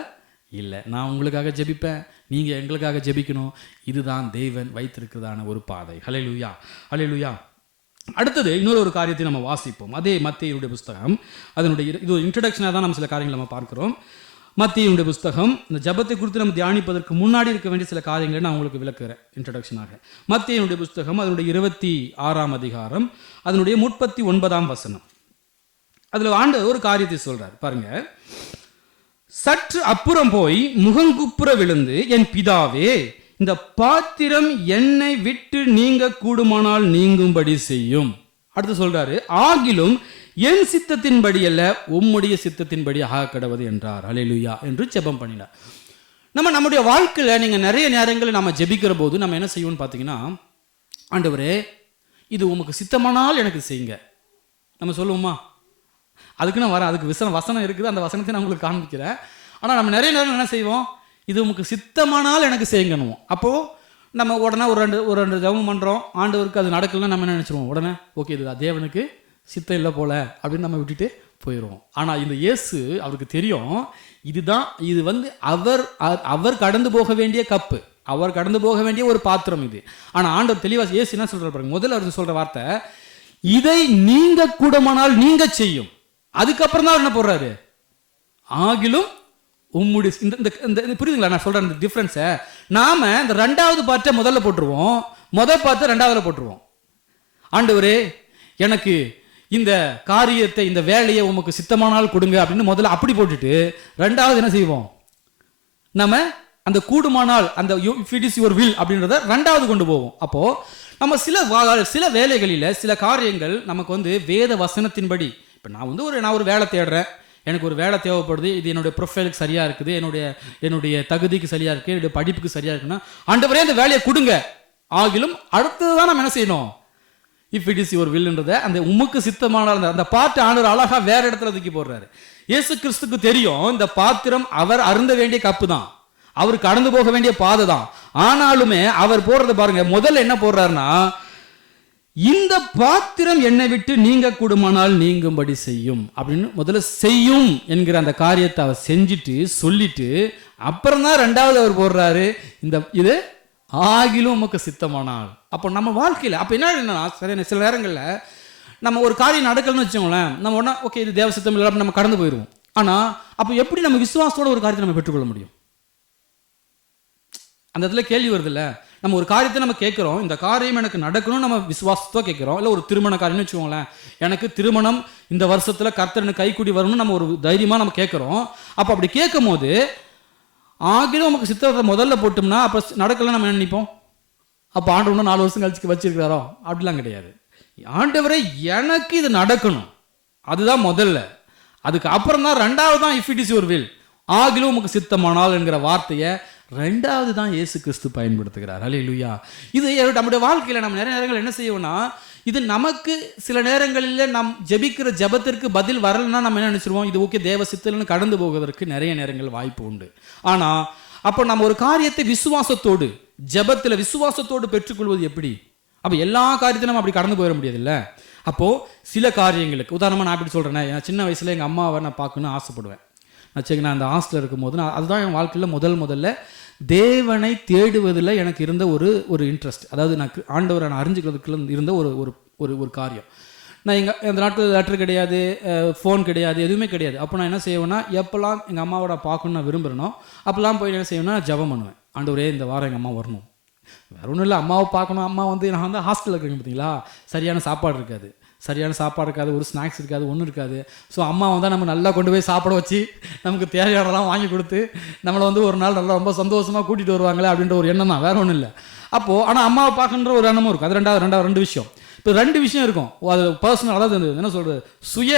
இல்லை. நான் உங்களுக்காக ஜெபிப்பேன், நீங்கள் எங்களுக்காக ஜெபிக்கணும். இதுதான் தேவன் வைத்திருக்கிறதான ஒரு பாதை. அல்லேலூயா, அல்லேலூயா. அடுத்தது இன்னொரு ஒரு காரியத்தை நம்ம வாசிப்போம். அதே மத்தேயுடைய புஸ்தகம், அதனுடைய இது ஒரு இன்ட்ரடக்ஷனாக தான் நம்ம சில காரியங்களை நம்ம பார்க்கிறோம். மத்தேயுடைய புஸ்தகம், இந்த ஜபத்தை குறித்து நம்ம தியானிப்பதற்கு முன்னாடி இருக்க வேண்டிய சில காரியங்களை நான் உங்களுக்கு விளக்குறேன் இன்ட்ரடக்ஷனாக. மத்தேயுடைய புஸ்தகம் அதனுடைய 26ஆம் அதிகாரம் அதனுடைய 39ஆம் வசனம். அதில் ஆண்டவர் ஒரு காரியத்தை சொல்றார் பாருங்க. சற்று அப்புறம் போய் முகங்குப்புற விழுந்து, என் பிதாவே, இந்த பாத்திரம் என்னை விட்டு நீங்க கூடுமானால் நீங்கும்படி செய்யும். அடுத்து சொல்றாரு, ஆகிலும் என் சித்தத்தின்படி அல்ல உம்முடைய சித்தத்தின்படி ஆக கடவது என்றார். அல்லேலூயா என்று ஜெபம் பண்ணினார். நம்முடைய வாழ்க்கையில் நீங்கள் நிறைய நேரங்களில் நம்ம ஜெபிக்கிற போது நம்ம என்ன செய்வோம்னு பார்த்தீங்கன்னா, ஆண்டவரே இது உமக்கு சித்தமானால் எனக்கு செய்யுங்க நம்ம சொல்லுவோமா? அதுக்கு நான் வரேன், அதுக்கு வசனம் இருக்குது, அந்த வசனத்தை நான் உங்களுக்கு காண்பிக்கிறேன். ஆனால் நம்ம நிறைய நேரம் என்ன செய்வோம், இது உமக்கு சித்தமானால் எனக்கு செய்யுங்கணும். அப்போது நம்ம உடனே ஒரு ரெண்டு ஜெபம் பண்ணுறோம், ஆண்டவருக்கு அது நடக்கலன்னா நம்ம என்ன நினச்சிருவோம், உடனே ஓகே இது தேவனுக்கு சித்தம் இல்லை போல அப்படின்னு நம்ம விட்டுட்டு போயிடுவோம். ஆனால் இந்த இயேசு அவருக்கு தெரியும், இது வந்து அவர் கடந்து போக வேண்டிய கப்பு, அவர் கடந்து போக வேண்டிய ஒரு பாத்திரம் இது. ஆனால் ஆண்டவர் தெளிவாக இயேசு என்ன சொல்கிறார் பாருங்க, முதல்ல அவர் சொல்கிற வார்த்தை, இதை நீங்க கூடமானால் நீங்க செய்யும். அதுக்கப்புறம் தான் என்ன போடுறாரு, ஆகிலும் உம்முடைய இந்த புரியுதுங்களா நான் சொல்கிறேன் இந்த டிஃப்ரென்ஸை? நாம் இந்த ரெண்டாவது பார்ட்டை முதல்ல போட்டுருவோம், முதல் பார்ட்டை ரெண்டாவதுல போட்டுருவோம். ஆண்டவரே எனக்கு இந்த காரியத்தை, இந்த வேலையை உமக்கு சித்தமானால் கொடுங்க அப்படின்னு முதல்ல அப்படி போட்டுட்டு, ரெண்டாவது என்ன செய்வோம், நம்ம அந்த கூடுமானால், அந்த if it is your will அப்படின்றத ரெண்டாவது கொண்டு போவோம். அப்போது நம்ம சில வேலைகளில் சில காரியங்கள் நமக்கு வந்து வேத வசனத்தின்படி, இப்போ நான் ஒரு வேலை தேடுறேன், எனக்கு ஒரு வேலை தேவைப்படுது, இது என்னுடைய ப்ரொஃபைலுக்கு சரியாக இருக்குது, என்னுடைய தகுதிக்கு சரியாக இருக்குது, என்னுடைய படிப்புக்கு சரியாக இருக்குன்னா ஆண்டவரே அந்த வேலையை கொடுங்க. ஆகிலும் அடுத்தது தான் நம்ம என்ன செய்யணும், இஃப் இட் இஸ் யுவர் வில்ன்றதை அந்த உமக்கு சித்தமான அந்த பாட்டு ஆண்டவர் அழகா வேற இடத்துல தூக்கி போடுறாரு. இயேசு கிறிஸ்துக்கு தெரியும் இந்த பாத்திரம் அவர் அருந்த வேண்டிய கப்பு தான், அவர் கடந்து போக வேண்டிய பாதை தான். ஆனாலுமே அவர் போடுறத பாருங்க, முதல்ல என்ன போடுறாருன்னா, இந்த பாத்திரம் என்னை விட்டு நீங்க கூடுமானால் நீங்கும்படி செய்யும் அப்படின்னு முதல்ல செய்யும் என்கிற அந்த காரியத்தை அவர் செஞ்சுட்டு சொல்லிட்டு அப்புறம் தான் ரெண்டாவது அவர் போடுறாரு, இது ஆகிலும் உமக்கு சித்தமானால். அப்போ நம்ம வாழ்க்கையில் அப்போ என்னன்னா, சரி சில நேரங்களில் நம்ம ஒரு காரியம் நடக்கலன்னு வச்சுக்கோங்களேன், நம்ம உடனே ஓகே இது தேவ சித்தம் இல்லை நம்ம கடந்து போயிடுவோம். ஆனால் அப்போ எப்படி நம்ம விசுவாசத்தோட ஒரு காரியத்தை நம்ம பெற்றுக்கொள்ள முடியும்? அந்த இடத்துல கேள்வி வருது இல்லை, நம்ம ஒரு காரியத்தை நம்ம கேட்குறோம், இந்த காரியம் எனக்கு நடக்கணும்னு நம்ம விசுவாசத்தோ கேட்குறோம். இல்லை ஒரு திருமண காரியம்னு வச்சுக்கோங்களேன், எனக்கு திருமணம் இந்த வருஷத்தில் கர்த்தர் எனக்கு கைக்கூடி வரணும்னு நம்ம ஒரு தைரியமாக நம்ம கேட்குறோம். அப்போ அப்படி கேட்கும் போது ஆகிலும் நமக்கு சித்தத்தை முதல்ல போட்டோம்னா அப்போ நடக்கல நம்ம என்ன நினைப்போம், அப்போ ஆண்டவர் இன்னும் 4 வருஷம் கழிச்சு வச்சிருக்கிறாரோ? அப்படிலாம் கிடையாது. ஆண்டவரே எனக்கு இது நடக்கணும், அதுதான் முதல்ல. அதுக்கு அப்புறம் தான் ரெண்டாவது தான் if it is your will, ஆகிலும் உமக்கு சித்தமானால் என்கிற வார்த்தையை ரெண்டாவது தான் இயேசு கிறிஸ்து பயன்படுத்துகிறார். அல்லேலூயா. இது நம்முடைய வாழ்க்கையில் நம்ம நிறைய நேரங்கள் என்ன செய்வோம்னா, இது நமக்கு சில நேரங்களில் நம் ஜெபிக்கிற ஜெபத்திற்கு பதில் வரலைன்னா நம்ம என்ன நினைச்சிருவோம், இது ஓகே தேவ சித்தம்னு கடந்து போவதற்கு நிறைய நேரங்கள் வாய்ப்பு உண்டு. ஆனால் அப்போ நம்ம ஒரு காரியத்தை விசுவாசத்தோடு ஜெபத்தில் விசுவாசத்தோடு பெற்றுக்கொள்வது எப்படி? அப்போ எல்லா காரியத்தையும் நம்ம அப்படி கடந்து போயிட முடியாது இல்லை. அப்போது சில காரியங்களுக்கு உதாரணமாக நான் எப்படி சொல்கிறேன்னா, என் சின்ன வயசில் எங்கள் அம்மாவை நான் பார்க்கணுன்னு ஆசைப்படுவேன். நான் அந்த ஹாஸ்டலில் இருக்கும்போது அதுதான் என் வாழ்க்கையில் முதல்ல தேவனை தேடுவதில் எனக்கு இருந்த ஒரு இன்ட்ரெஸ்ட். அதாவது நான் ஆண்டவரை நான் அறிஞ்சிக்கிறதுக்குள்ள இருந்த ஒரு காரியம். நான் அந்த நாட்டில் லெட்டர் கிடையாது, ஃபோன் கிடையாது, எதுவுமே கிடையாது. அப்போ நான் என்ன செய்வேன்னா, எப்போல்லாம் எங்கள் அம்மாவோட பார்க்கணுன்னு நான் விரும்புகிறேனோ அப்போல்லாம் போய் என்ன செய்வேன்னா ஜெபம் பண்ணுவேன். ஆண்டவரே இந்த வாரம் எங்கள் அம்மா வரணும், வேற ஒன்றும் இல்லை, அம்மாவை பார்க்கணும். அம்மா நான் ஹாஸ்டலில் இருக்கிறேன் பார்த்தீங்களா, சரியான சாப்பாடு இருக்காது, ஒரு ஸ்நாக்ஸ் இருக்காது, ஒன்றும் இருக்காது. ஸோ அம்மா வந்தால் நம்ம நல்லா கொண்டு போய் சாப்பிட வச்சு நமக்கு தேவையானதெல்லாம் வாங்கி கொடுத்து நம்மளை ஒரு நாள் நல்லா ரொம்ப சந்தோஷமாக கூட்டிகிட்டு வருவாங்களே அப்படின்ற ஒரு எண்ணம் தான், வேற ஒன்றும் இல்லை. அப்போது ஆனால் அம்மாவை பார்க்கணுன்ற ஒரு எண்ணமும் இருக்கும். அது ரெண்டு விஷயம். இப்போ 2 விஷயம் இருக்கும், அது பர்சனல், அதாவது என்ன சொல்கிறது, சுய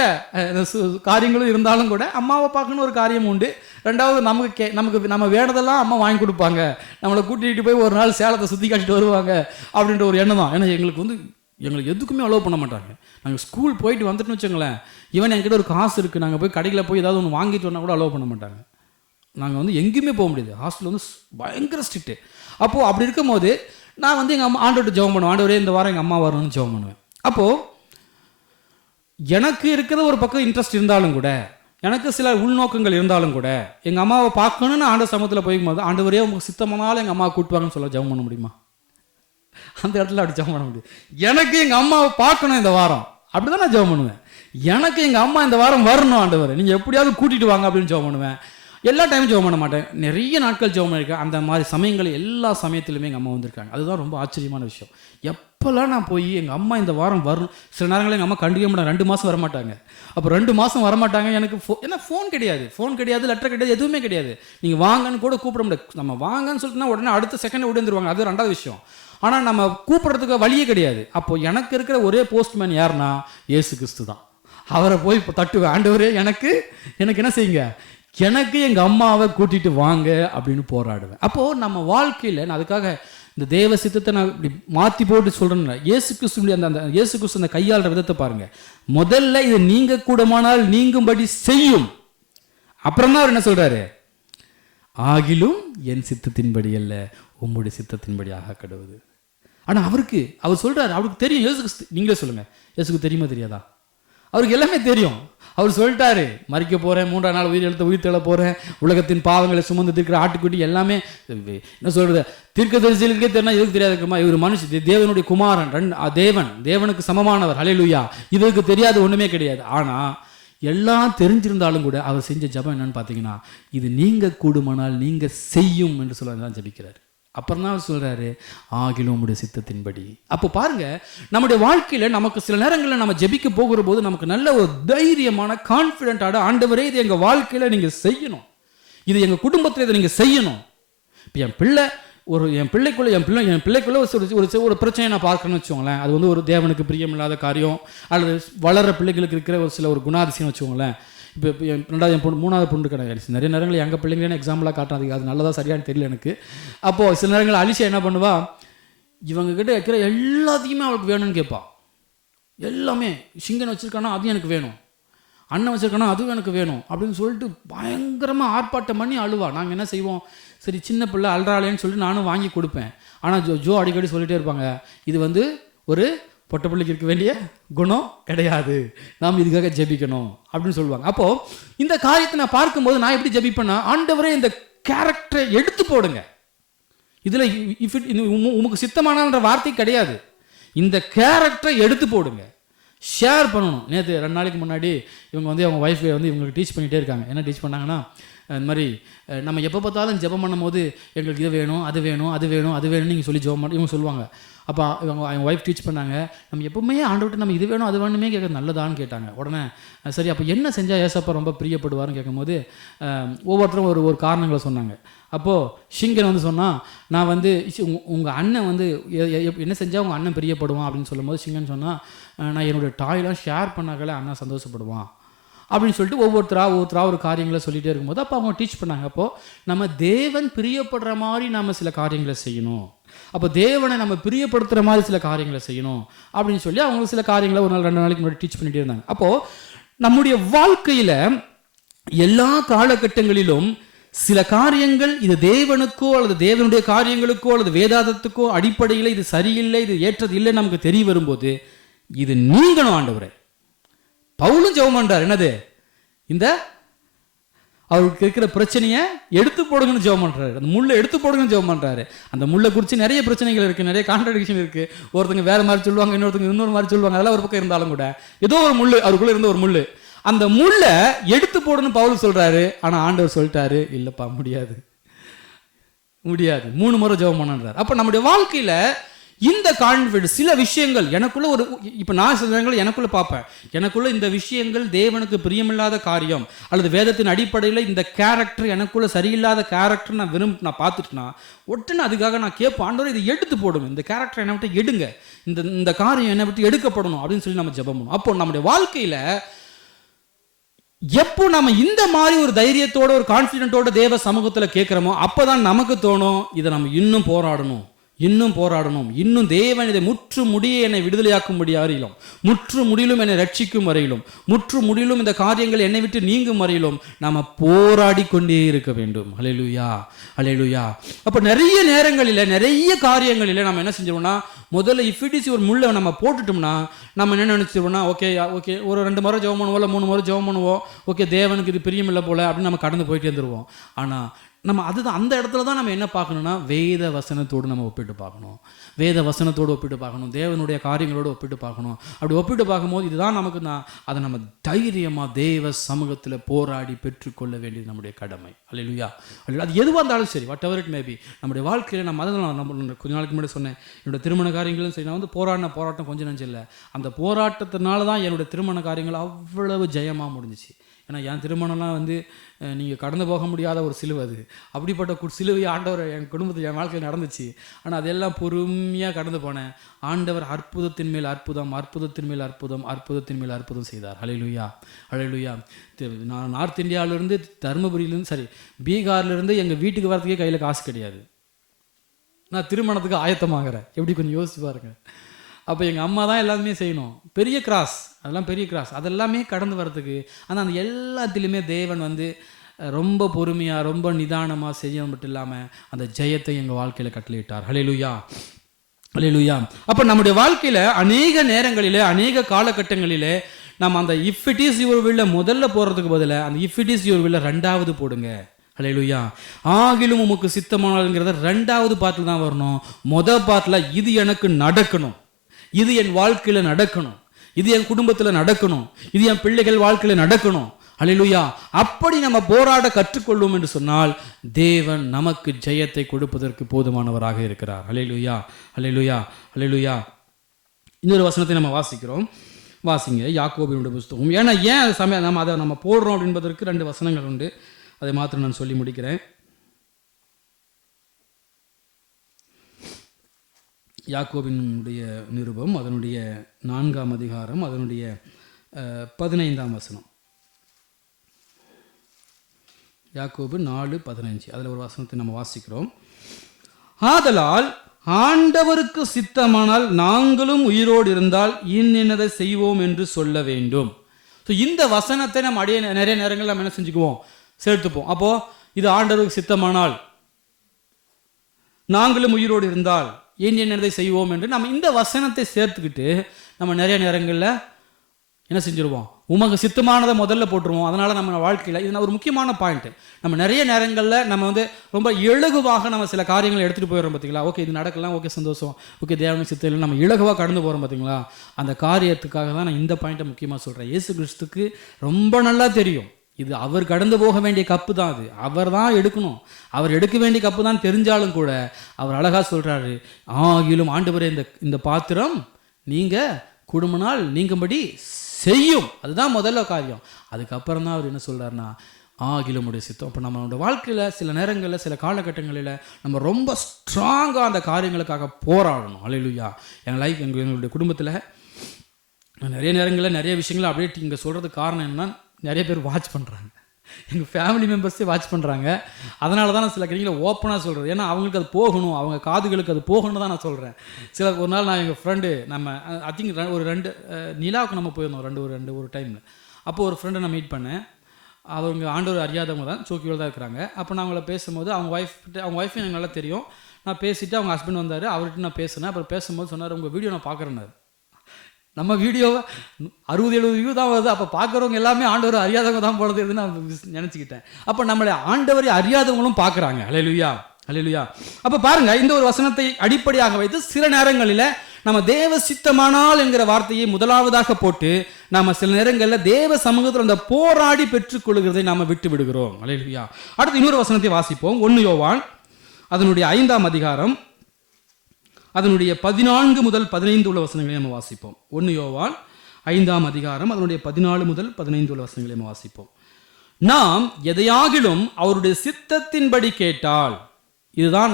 காரியங்களும் இருந்தாலும் கூட அம்மாவை பார்க்கணும் ஒரு காரியம் உண்டு. ரெண்டாவது நமக்கு நம்ம வேணதெல்லாம் அம்மா வாங்கி கொடுப்பாங்க, நம்மளை கூட்டிகிட்டு போய் ஒரு நாள் சேலத்தை சுற்றி காட்டிட்டு வருவாங்க அப்படின்ற ஒரு எண்ணம் தான். ஏன்னா எங்களுக்கு எதுக்குமே அலோவ் பண்ண மாட்டாங்க. நாங்கள் ஸ்கூல் போயிட்டு வந்துட்டுன்னு வச்சுங்களேன், ஈவன் என்கிட்ட ஒரு காசு இருக்குது, நாங்கள் போய் கடையில் போய் ஏதாவது ஒன்று வாங்கிட்டு வந்தால் கூட அலோவ் பண்ண மாட்டாங்க. நாங்கள் எங்கேயுமே போக முடியாது, ஹாஸ்டலில் பயங்கர ஸ்ட்ரிக்ட்டு. அப்போது அப்படி இருக்கும் போது நான் எங்கள் அம்மா ஆண்டவர்கிட்ட ஜெபம் பண்ணுவேன், ஆண்டவரே இந்த வாரம் எங்கள் அம்மா வரணும்னு ஜெபம் பண்ணுவேன். அப்போது எனக்கு இருக்கிற ஒரு பக்கம் இன்ட்ரெஸ்ட் இருந்தாலும் கூட, எனக்கு சில உள்நோக்கங்கள் இருந்தாலும் கூட, எங்கள் அம்மாவை பார்க்கணுன்னு ஆண்டவர் சமூகத்தில் போகும்போது ஆண்டவரே உங்களுக்கு சித்தமானாலும் எங்கள் அம்மாவை கூட்டுவாங்கன்னு சொல்ல ஜெபம் பண்ண முடியுமா? அந்த இடத்துல அப்படி ஜெபம் பண்ண முடியும். எனக்கு எங்கள் அம்மாவை பார்க்கணும் இந்த வாரம், அப்படி தான் நான் ஜெபம் பண்ணுவேன். எனக்கு எங்கள் அம்மா இந்த வாரம் வரணும் ஆண்டவர், நீங்கள் எப்படியாவது கூட்டிகிட்டு வாங்க அப்படின்னு ஜெபம் பண்ணுவேன். எல்லா டைமும் ஜெபம் பண்ண மாட்டேன், நிறைய நாட்கள் ஜெபம் பண்ணியிருக்கேன். அந்த மாதிரி சமயங்கள் எல்லா சமயத்திலுமே எங்கள் அம்மா வந்திருக்காங்க. அதுதான் ரொம்ப ஆச்சரியமான விஷயம். எப்போல்லாம் நான் போய் எங்கள் அம்மா இந்த வாரம் வரணும், சில நேரங்களில் எங்கள் அம்மா கண்டிக்க மாட்டாங்க, 2 மாதம் வரமாட்டாங்க. அப்போ 2 மாதம் வரமாட்டாங்க. எனக்கு ஏன்னா ஃபோன் கிடையாது, லெட்டர் கிடையாது, எதுவுமே கிடையாது. நீங்கள் வாங்கன்னு கூட கூப்பிட முடியாது. நம்ம வாங்கன்னு சொல்லிட்டுனா உடனே அடுத்த செகண்ட் ஓடி வந்துருவாங்க, அது 2வது விஷயம். ஆனால் நம்ம கூப்பிட்றதுக்கு வழியே கிடையாது. அப்போது எனக்கு இருக்கிற ஒரே போஸ்ட்மேன் யாருன்னா இயேசு கிறிஸ்து தான். அவரை போய் இப்போ தட்டுவேன், ஆண்டவரே எனக்கு என்ன செய்யுங்க, எனக்கு எங்கள் அம்மாவை கூட்டிகிட்டு வாங்க அப்படின்னு போராடுவேன். அப்போது நம்ம வாழ்க்கையில் நான் அதுக்காக இந்த தேவ சித்தத்தை நான் இப்படி மாற்றி போட்டு சொல்கிறேன்னு, இயேசு கிறிஸ்துடைய அந்த இயேசு கிறிஸ்து அந்த கையாளுற விதத்தை பாருங்கள். முதல்ல இது நீங்க கூடமானால் நீங்கும்படி செய்யும். அப்புறம் தான் அவர் என்ன சொல்கிறாரு, ஆகிலும் என் சித்தத்தின்படி அல்ல உம்முடைய சித்தத்தின்படி ஆக கடவுது. ஆனால் அவர் சொல்கிறார், அவருக்கு தெரியும் இயேசு கிறிஸ்து. நீங்களே சொல்லுங்கள், இயேசுக்கு தெரியுமா தெரியாதா? அவருக்கு எல்லாமே தெரியும். அவர் சொல்லிட்டாரு, மறிக்க போகிறேன், 3ஆம் நாள் உயிர் தெழ போகிறேன், உலகத்தின் பாவங்களை சுமந்து இருக்கிற ஆட்டுக்குட்டி எல்லாமே. என்ன சொல்கிறது, தீர்க்கதரிசிகளுக்கே தெரியும், எதுக்கு தெரியாதுக்குமா, இவர் மனுஷன், தேவனுடைய குமாரன், தேவனுக்கு சமமானவர், ஹல்லேலூயா. இவருக்கு தெரியாது ஒன்றுமே கிடையாது. ஆனால் எல்லாம் தெரிஞ்சிருந்தாலும் கூட அவர் செஞ்ச ஜெபம் என்னன்னு பார்த்தீங்கன்னா, இது நீங்கள் கூடுமானால் நீங்கள் செய்யும் என்று சொல்ல தான் ஜெபிக்கிறார். அப்புறம் தான் அவர் சொல்கிறாரு, ஆகிலும் உம்முடைய சித்தத்தின்படி. அப்போ பாருங்கள், நம்முடைய வாழ்க்கையில் நமக்கு சில நேரங்களில் நம்ம ஜெபிக்க போகிற போது நமக்கு நல்ல ஒரு தைரியமான கான்ஃபிடென்ட்டாக, ஆண்டவரே இது எங்கள் வாழ்க்கையில் நீங்கள் செய்யணும், இது எங்கள் குடும்பத்தில் இதை நீங்கள் செய்யணும். இப்போ என் பிள்ளைக்குள்ளே ஒரு பிரச்சனையை நான் பார்க்கணும்னு வச்சுக்கோங்களேன். அது வந்து ஒரு தேவனுக்கு பிரியமில்லாத காரியம், அல்லது வளர பிள்ளைகளுக்கு இருக்கிற ஒரு குணாதிசயம் வச்சுக்கோங்களேன். இப்போ என் 2வது பொண்ணு 3வது பொண்ணு கிடையாது. நிறைய நேரங்கள் எங்கள் பிள்ளைங்களே எக்ஸாம்பிளாக காட்டுறது, அது நல்லதாக சரியானு தெரியல எனக்கு. அப்போது சில நேரங்கள் அலிஷா என்ன பண்ணுவா, இவங்ககிட்ட இருக்கிற எல்லாத்தையுமே அவளுக்கு வேணும்னு கேட்பா. எல்லாமே சிங்கன் வச்சுருக்கானா அதுவும் எனக்கு வேணும், அண்ணன் வச்சுருக்கானா அதுவும் எனக்கு வேணும் அப்படின்னு சொல்லிட்டு பயங்கரமாக ஆர்ப்பாட்டம் பண்ணி அழுவா. நாங்கள் என்ன செய்வோம், சரி சின்ன பிள்ளை அல்றாளேன்னு சொல்லிட்டு நானும் வாங்கி கொடுப்பேன். ஆனால் ஜோ அடிக்கடி சொல்லிகிட்டே இருப்பாங்க, இது வந்து ஒரு பொட்ட பிள்ளைக்கு இருக்க வேண்டிய குணம் கிடையாது, நாம் இதுக்காக ஜெபிக்கணும் அப்படின்னு சொல்லுவாங்க. அப்போது இந்த காரியத்தை நான் பார்க்கும்போது நான் எப்படி ஜெபிப்பேன்னா, ஆண்டவரே இந்த கேரக்டரை எடுத்து போடுங்க. இதில் உமக்கு சித்தமானன்ற வார்த்தை கிடையாது, இந்த கேரக்டரை எடுத்து போடுங்க, ஷேர் பண்ணணும். நேற்று 2 நாளைக்கு முன்னாடி இவங்க வந்து அவங்க ஒய்ஃபை வந்து இவங்களுக்கு டீச் பண்ணிகிட்டே இருக்காங்க. என்ன டீச் பண்ணாங்கன்னா, இந்த மாதிரி நம்ம எப்போ பார்த்தாலும் ஜெபம் பண்ணும் போது எங்களுக்கு இது வேணும் அது வேணும்னு நீங்கள் சொல்லி ஜெபம் பண்ணி இவங்க சொல்லுவாங்க. அப்போ அவங்க ஒய்ஃப் டீச் பண்ணாங்க, நம்ம எப்பவுமே ஆண்டவர்கிட்ட நம்ம இது வேணும் அது வேணுமே கேட்குறது நல்லதான்னு கேட்டாங்க. உடனே சரி அப்போ என்ன செஞ்சால் ஏசப்பா ரொம்ப பிரியப்படுவார்னு கேட்கும்போது ஒவ்வொருத்தரும் ஒரு காரணங்களை சொன்னாங்க. அப்போது ஷிங்கன் வந்து சொன்னால், நான் வந்து உங்கள் அண்ணன் வந்து என்ன செஞ்சால் உங்கள் அண்ணன் பிரியப்படுவான் அப்படின்னு சொல்லும்போது ஷிங்கன் சொன்னால், நான் என்னுடைய டாய்லாம் ஷேர் பண்ணாக்கல அண்ணன் சந்தோஷப்படுவான் அப்படின்னு சொல்லிட்டு ஒவ்வொருத்தரா ஒரு காரியங்களை சொல்லிகிட்டே இருக்கும்போது அப்போ அவங்க டீச் பண்ணாங்க. அப்போது நம்ம தேவன் பிரியப்படுற மாதிரி நம்ம சில காரியங்களை செய்யணும், அப்போ தேவனை நம்ம பிரியப்படுத்துகிற மாதிரி சில காரியங்களை செய்யணும் அப்படின்னு சொல்லி அவங்க சில காரியங்களை ஒரு நாள் 2 நாளைக்கு முன்னாடி டீச் பண்ணிகிட்டே இருந்தாங்க. அப்போது நம்முடைய வாழ்க்கையில் எல்லா காலகட்டங்களிலும் சில காரியங்கள் இது தேவனுக்கோ அல்லது தேவனுடைய காரியங்களுக்கோ அல்லது வேதாந்தத்துக்கோ அடிப்படையில் இது சரியில்லை, இது ஏற்றது இல்லை நமக்கு தெரிய வரும்போது இது நீங்கணும் ஆண்டவரே. பவுலும் ஜெபம் பண்றார், என்னது இந்த அவருக்கு இருக்கிற பிரச்சனையை எடுத்து போடுங்கன்னு ஜெபம் பண்றாரு, அந்த முள்ளை எடுத்து போடுங்கன்னு ஜெபம் பண்றாரு. அந்த முள்ளை குறித்து நிறைய பிரச்சனைகள் இருக்கு, நிறைய கான்ட்ரடிக்ஷன் இருக்கு. ஒருத்தங்க வேற மாதிரி சொல்லுவாங்க, இன்னொரு மாதிரி சொல்லுவாங்க. அதெல்லாம் ஒரு பக்கம் இருந்தாலும் கூட ஏதோ ஒரு முள்ளு அவருக்குள்ள இருந்த ஒரு முள்ளு, அந்த முள்ளை எடுத்து போடுன்னு பவுல் சொல்றாரு. ஆனா ஆண்டவர் சொல்லிட்டாரு, இல்லப்பா முடியாது 3 முறை ஜெபம் பண்ணார். அப்ப நம்முடைய வாழ்க்கையில இந்த கான்ஃபிடன்ஸ் சில விஷயங்கள் எனக்குள்ள இப்போ நான் சில நேரங்கள் எனக்குள்ள பார்ப்பேன், எனக்குள்ள இந்த விஷயங்கள் தேவனுக்கு பிரியமில்லாத காரியம் அல்லது வேதத்தின் அடிப்படையில் இந்த கேரக்டர் எனக்குள்ள சரியில்லாத கேரக்டர் நான் பார்த்துட்டுனா உடனே அதுக்காக நான் கேட்பேன், ஆண்டவரே இதை எடுத்து போடுங்க, இந்த கேரக்டர் என்னை விட்டு எடுங்க, இந்த காரியம் என்னை விட்டு எடுக்கப்படணும் அப்படின்னு சொல்லி நம்ம ஜெபம் பண்ணணும். அப்போ நம்முடைய வாழ்க்கையில் எப்போ நம்ம இந்த மாதிரி ஒரு தைரியத்தோட ஒரு கான்ஃபிடென்ட்டோட தேவ சமூகத்தில் கேட்குறோமோ அப்போதான் நமக்கு தோணும், இதை நம்ம இன்னும் போராடணும், இன்னும் தேவன் இதை முற்று முடிய என்னை விடுதலையாக்கும்படி வரையிலும், முற்று முடியிலும் என்னை ரட்சிக்கும் வரையிலும், முற்று முடியிலும் இந்த காரியங்கள் என்னை விட்டு நீங்கும் வரையிலும் நாம போராடி கொண்டே இருக்க வேண்டும். ஹல்லேலூயா, ஹல்லேலூயா. அப்போ நிறைய நேரங்களில் நிறைய காரியங்களில் நம்ம என்ன செஞ்சிருவோம்னா, முதல்ல இஃபிடிசி ஒரு முள்ளை நம்ம போட்டுட்டோம்னா நம்ம என்ன நினச்சிருவோம்னா, ஓகே ஒரு 2 முறை ஜெபம் பண்ணுவோம், இல்லை 3 முறை ஜெபம் பண்ணுவோம், ஓகே தேவனுக்கு இது பிரியமில்லை போல அப்படின்னு நம்ம கடந்து போயிட்டே இருந்துருவோம். ஆனால் நம்ம அதுதான் அந்த இடத்துல தான் நம்ம என்ன பார்க்கணும்னா வேத வசனத்தோடு நம்ம ஒப்பிட்டு பார்க்கணும். வேத வசனத்தோடு ஒப்பிட்டு பார்க்கணும், தேவனுடைய காரியங்களோடு ஒப்பிட்டு பார்க்கணும். அப்படி ஒப்பிட்டு பார்க்கும்போது இதுதான் நமக்கு அதை நம்ம தைரியமாக தேவ சமூகத்தில் போராடி பெற்றுக்கொள்ள வேண்டியது நம்முடைய கடமை. அல்லேலூயா. அது எதுவாக இருந்தாலும் சரி, வாட் எவர் இட் மேபி, நம்முடைய வாழ்க்கையில் நம்ம அதை நம்ம கொஞ்ச நாளைக்கு முன்னாடி சொன்னேன், என்னோடய திருமண காரியங்களும் சரி, நான் வந்து போராட்டம் கொஞ்சம் நஞ்சம் இல்லை. அந்த போராட்டத்தினால தான் என்னோடய திருமண காரியங்கள் அவ்வளவு ஜெயமாக முடிஞ்சிச்சு. ஏன்னா என் திருமணம்லாம் வந்து நீங்கள் கடந்து போக முடியாத ஒரு சிலுவை. அது அப்படிப்பட்ட சிலுவை ஆண்டவர் என் குடும்பத்தில் என் வாழ்க்கையில் நடந்துச்சு. ஆனால் அதெல்லாம் பொறுமையாக கடந்து போனேன். ஆண்டவர் அற்புதத்தின் மேல் அற்புதம், அற்புதத்தின் மேல் அற்புதம், அற்புதத்தின் மேல் அற்புதம் செய்தார். ஹல்லேலூயா, ஹல்லேலூயா. நான் நார்த் இந்தியாவிலேருந்து, தருமபுரியிலேருந்து, சரி பீகார்லேருந்து எங்கள் வீட்டுக்கு வரதுக்கே கையில் காசு கிடையாது. நான் திருமணத்துக்கு ஆயத்தமாகறேன். எப்படி கொஞ்சம் யோசிச்சு பாருங்க. அப்போ எங்கள் அம்மா தான் எல்லாமே செய்யணும். பெரிய கிராஸ், அதெல்லாம் பெரிய கிராஸ், அதெல்லாமே கடந்து வரதுக்கு. ஆனால் அந்த எல்லாத்திலுமே தேவன் வந்து ரொம்ப பொறுமையாக, ரொம்ப நிதானமாக செய்ய மட்டும் இல்லாமல் அந்த ஜெயத்தை எங்கள் வாழ்க்கையில் கட்டளையிட்டார். ஹல்லேலூயா, ஹல்லேலூயா. அப்போ நம்முடைய வாழ்க்கையில் அநேக நேரங்களிலே, அநேக காலகட்டங்களிலே நம்ம அந்த இஃப் இட் இஸ் யுவர் வில்ல முதல்ல போடுறதுக்கு பதிலாக அந்த இஃப் இட் இஸ் யுவர் வில்ல ரெண்டாவது போடுங்க. ஹல்லேலூயா. ஆகிலும் உமக்கு சித்தமானால்ங்கிறத ரெண்டாவது பாட்டில் தான் வரணும். முதல் பாட்டில் இது எனக்கு நடக்கணும், இது என் வாழ்க்கையில் நடக்கணும், இது என் குடும்பத்தில் நடக்கணும், இது என் பிள்ளைகள் வாழ்க்கையில் நடக்கணும். ஹல்லேலூயா. அப்படி நம்ம போராட கற்றுக்கொள்ளும் என்று சொன்னால் தேவன் நமக்கு ஜெயத்தை கொடுப்பதற்கு போதுமானவராக இருக்கிறார். ஹல்லேலூயா, ஹல்லேலூயா, ஹல்லேலூயா. இன்னொரு வசனத்தை நம்ம வாசிக்கிறோம். வாசிங்க யாக்கோபினுடைய புஸ்தகம். ஏன்னா ஏன் சமயம் நம்ம அதை நம்ம போடுறோம் என்பதற்கு 2 வசனங்கள் உண்டு. அதை மாத்திரம் நான் சொல்லி முடிக்கிறேன். யாக்கோபினுடைய நிருபம், அதனுடைய 4ஆம் அதிகாரம், அதனுடைய 15ஆம் வசனம். யாக்கோபு 4:15, அதில் ஒரு வசனத்தை நம்ம வாசிக்கிறோம். ஆதலால் ஆண்டவருக்கு சித்தமானால் நாங்களும் உயிரோடு இருந்தால் இன்னதை செய்வோம் என்று சொல்ல வேண்டும். ஸோ இந்த வசனத்தை நம்ம நிறைய நேரங்கள் நம்ம என்ன செஞ்சுக்குவோம், சேர்த்துப்போம். அப்போது இது ஆண்டவருக்கு சித்தமானால் நாங்களும் உயிரோடு இருந்தால் என்னதை செய்வோம் என்று நம்ம இந்த வசனத்தை சேர்த்துக்கிட்டு நம்ம நிறைய நேரங்களில் என்ன செஞ்சுருவோம், உமக்கு சித்தமானதை முதல்ல போட்டுருவோம். அதனால் நம்ம வாழ்க்கையில் இது ஒரு முக்கியமான பாயிண்ட்டு. நம்ம நிறைய நேரங்களில் நம்ம வந்து ரொம்ப இலகுவாக நம்ம சில காரியங்களை எடுத்துகிட்டு போயிடுறோம். பார்த்தீங்களா, ஓகே இது நடக்கலாம், ஓகே சந்தோஷம், ஓகே தேவனுக்கு சித்தம் இல்லை, நம்ம இலகுவாக கடந்து போகிறோம். பார்த்தீங்களா, அந்த காரியத்துக்காக தான் நான் இந்த பாயிண்ட்டை முக்கியமாக சொல்கிறேன். இயேசு கிறிஸ்துக்கு ரொம்ப நல்லா தெரியும், இது அவர் கடந்து போக வேண்டிய கப்பு தான், அது அவர் தான் எடுக்கணும், அவர் எடுக்க வேண்டிய கப்பு தான் தெரிஞ்சாலும் கூட அவர் அழகாக சொல்கிறாரு, ஆகிலும் ஆண்டவரே இந்த பாத்திரம் நீங்கள் குடும்பனால் நீங்கும்படி செய்யும். அதுதான் முதல்ல காரியம். அதுக்கப்புறம் தான் அவர் என்ன சொல்கிறாருன்னா ஆகிலும் உடைய சித்தம். இப்போ நம்மளோட வாழ்க்கையில் சில நேரங்களில், சில காலகட்டங்களில் நம்ம ரொம்ப ஸ்ட்ராங்காக அந்த காரியங்களுக்காக போராடணும். ஹல்லேலூயா. எங்களுடைய குடும்பத்தில் நிறைய நேரங்களில் நிறைய விஷயங்களை அப்படியே இங்கே சொல்கிறதுக்கு காரணம் என்னன்னா, நிறைய பேர் வாட்ச் பண்ணுறாங்க, எங்கள் ஃபேமிலி மெம்பர்ஸே வாட்ச் பண்ணுறாங்க. அதனால தான் நான் சில കാര്യங்களை ஓப்பனாக சொல்கிறது. ஏன்னா அவங்களுக்கு அது போகணும், அவங்க காதுகளுக்கு அது போகணும் தான் நான் சொல்கிறேன். ஒரு நாள் நான் எங்கள் ஃப்ரெண்டு, நம்ம ஐ திங்க் ஒரு 2 நிலாவுக்கு நம்ம போயிருந்தோம் ஒரு டைமில். அப்போது ஒரு ஃப்ரெண்டை நான் மீட் பண்ணேன். அவங்க ஆண்டவர் அறியாதவங்க தான், சோக்கியோடு தான் இருக்கிறாங்க. அப்போ நான் அவங்கள பேசும்போது அவங்க ஒய்ஃபையும் எனக்கு நல்லா தெரியும். நான் பேசிவிட்டு அவங்க ஹஸ்பண்ட் வந்தார், அவர்கிட்ட நான் பேசினேன். அப்புறம் பேசும்போது சொன்னார், உங்கள் வீடியோ நான் பார்க்குறேன்னாரு. நம்ம வீடியோவை 60-70 வியூ தான் வருது, அப்போ பார்க்குறவங்க எல்லாமே ஆண்டவர் அறியாதவங்க தான் போடுறதுன்னு நான் நினச்சிக்கிட்டேன். அப்போ நம்மளை ஆண்டவரை அறியாதவங்களும் பார்க்குறாங்க. ஹல்லேலூயா, ஹல்லேலூயா. அப்போ பாருங்கள், இந்த ஒரு வசனத்தை அடிப்படையாக வைத்து சில நேரங்களில் நம்ம தேவ சித்தமானால் என்கிற வார்த்தையை முதலாவதாக போட்டு நம்ம சில நேரங்களில் தேவ சமூகத்தில் அந்த போராடி பெற்றுக்கொள்கிறதை நாம் விட்டு விடுகிறோம். ஹல்லேலூயா. அடுத்து இன்னொரு வசனத்தை வாசிப்போம். 1 யோவான் அதனுடைய 5ஆம் அதிகாரம், அதனுடைய 14 முதல் 15 உள்ள வசனங்களை நம்ம வாசிப்போம். 1 யோவான் 5ஆம் அதிகாரம், அதனுடைய 14 முதல் 15 உள்ள வசனங்களை நம்ம வாசிப்போம். நாம் எதையாகிலும் அவருடைய சித்தத்தின்படி கேட்டால், இதுதான்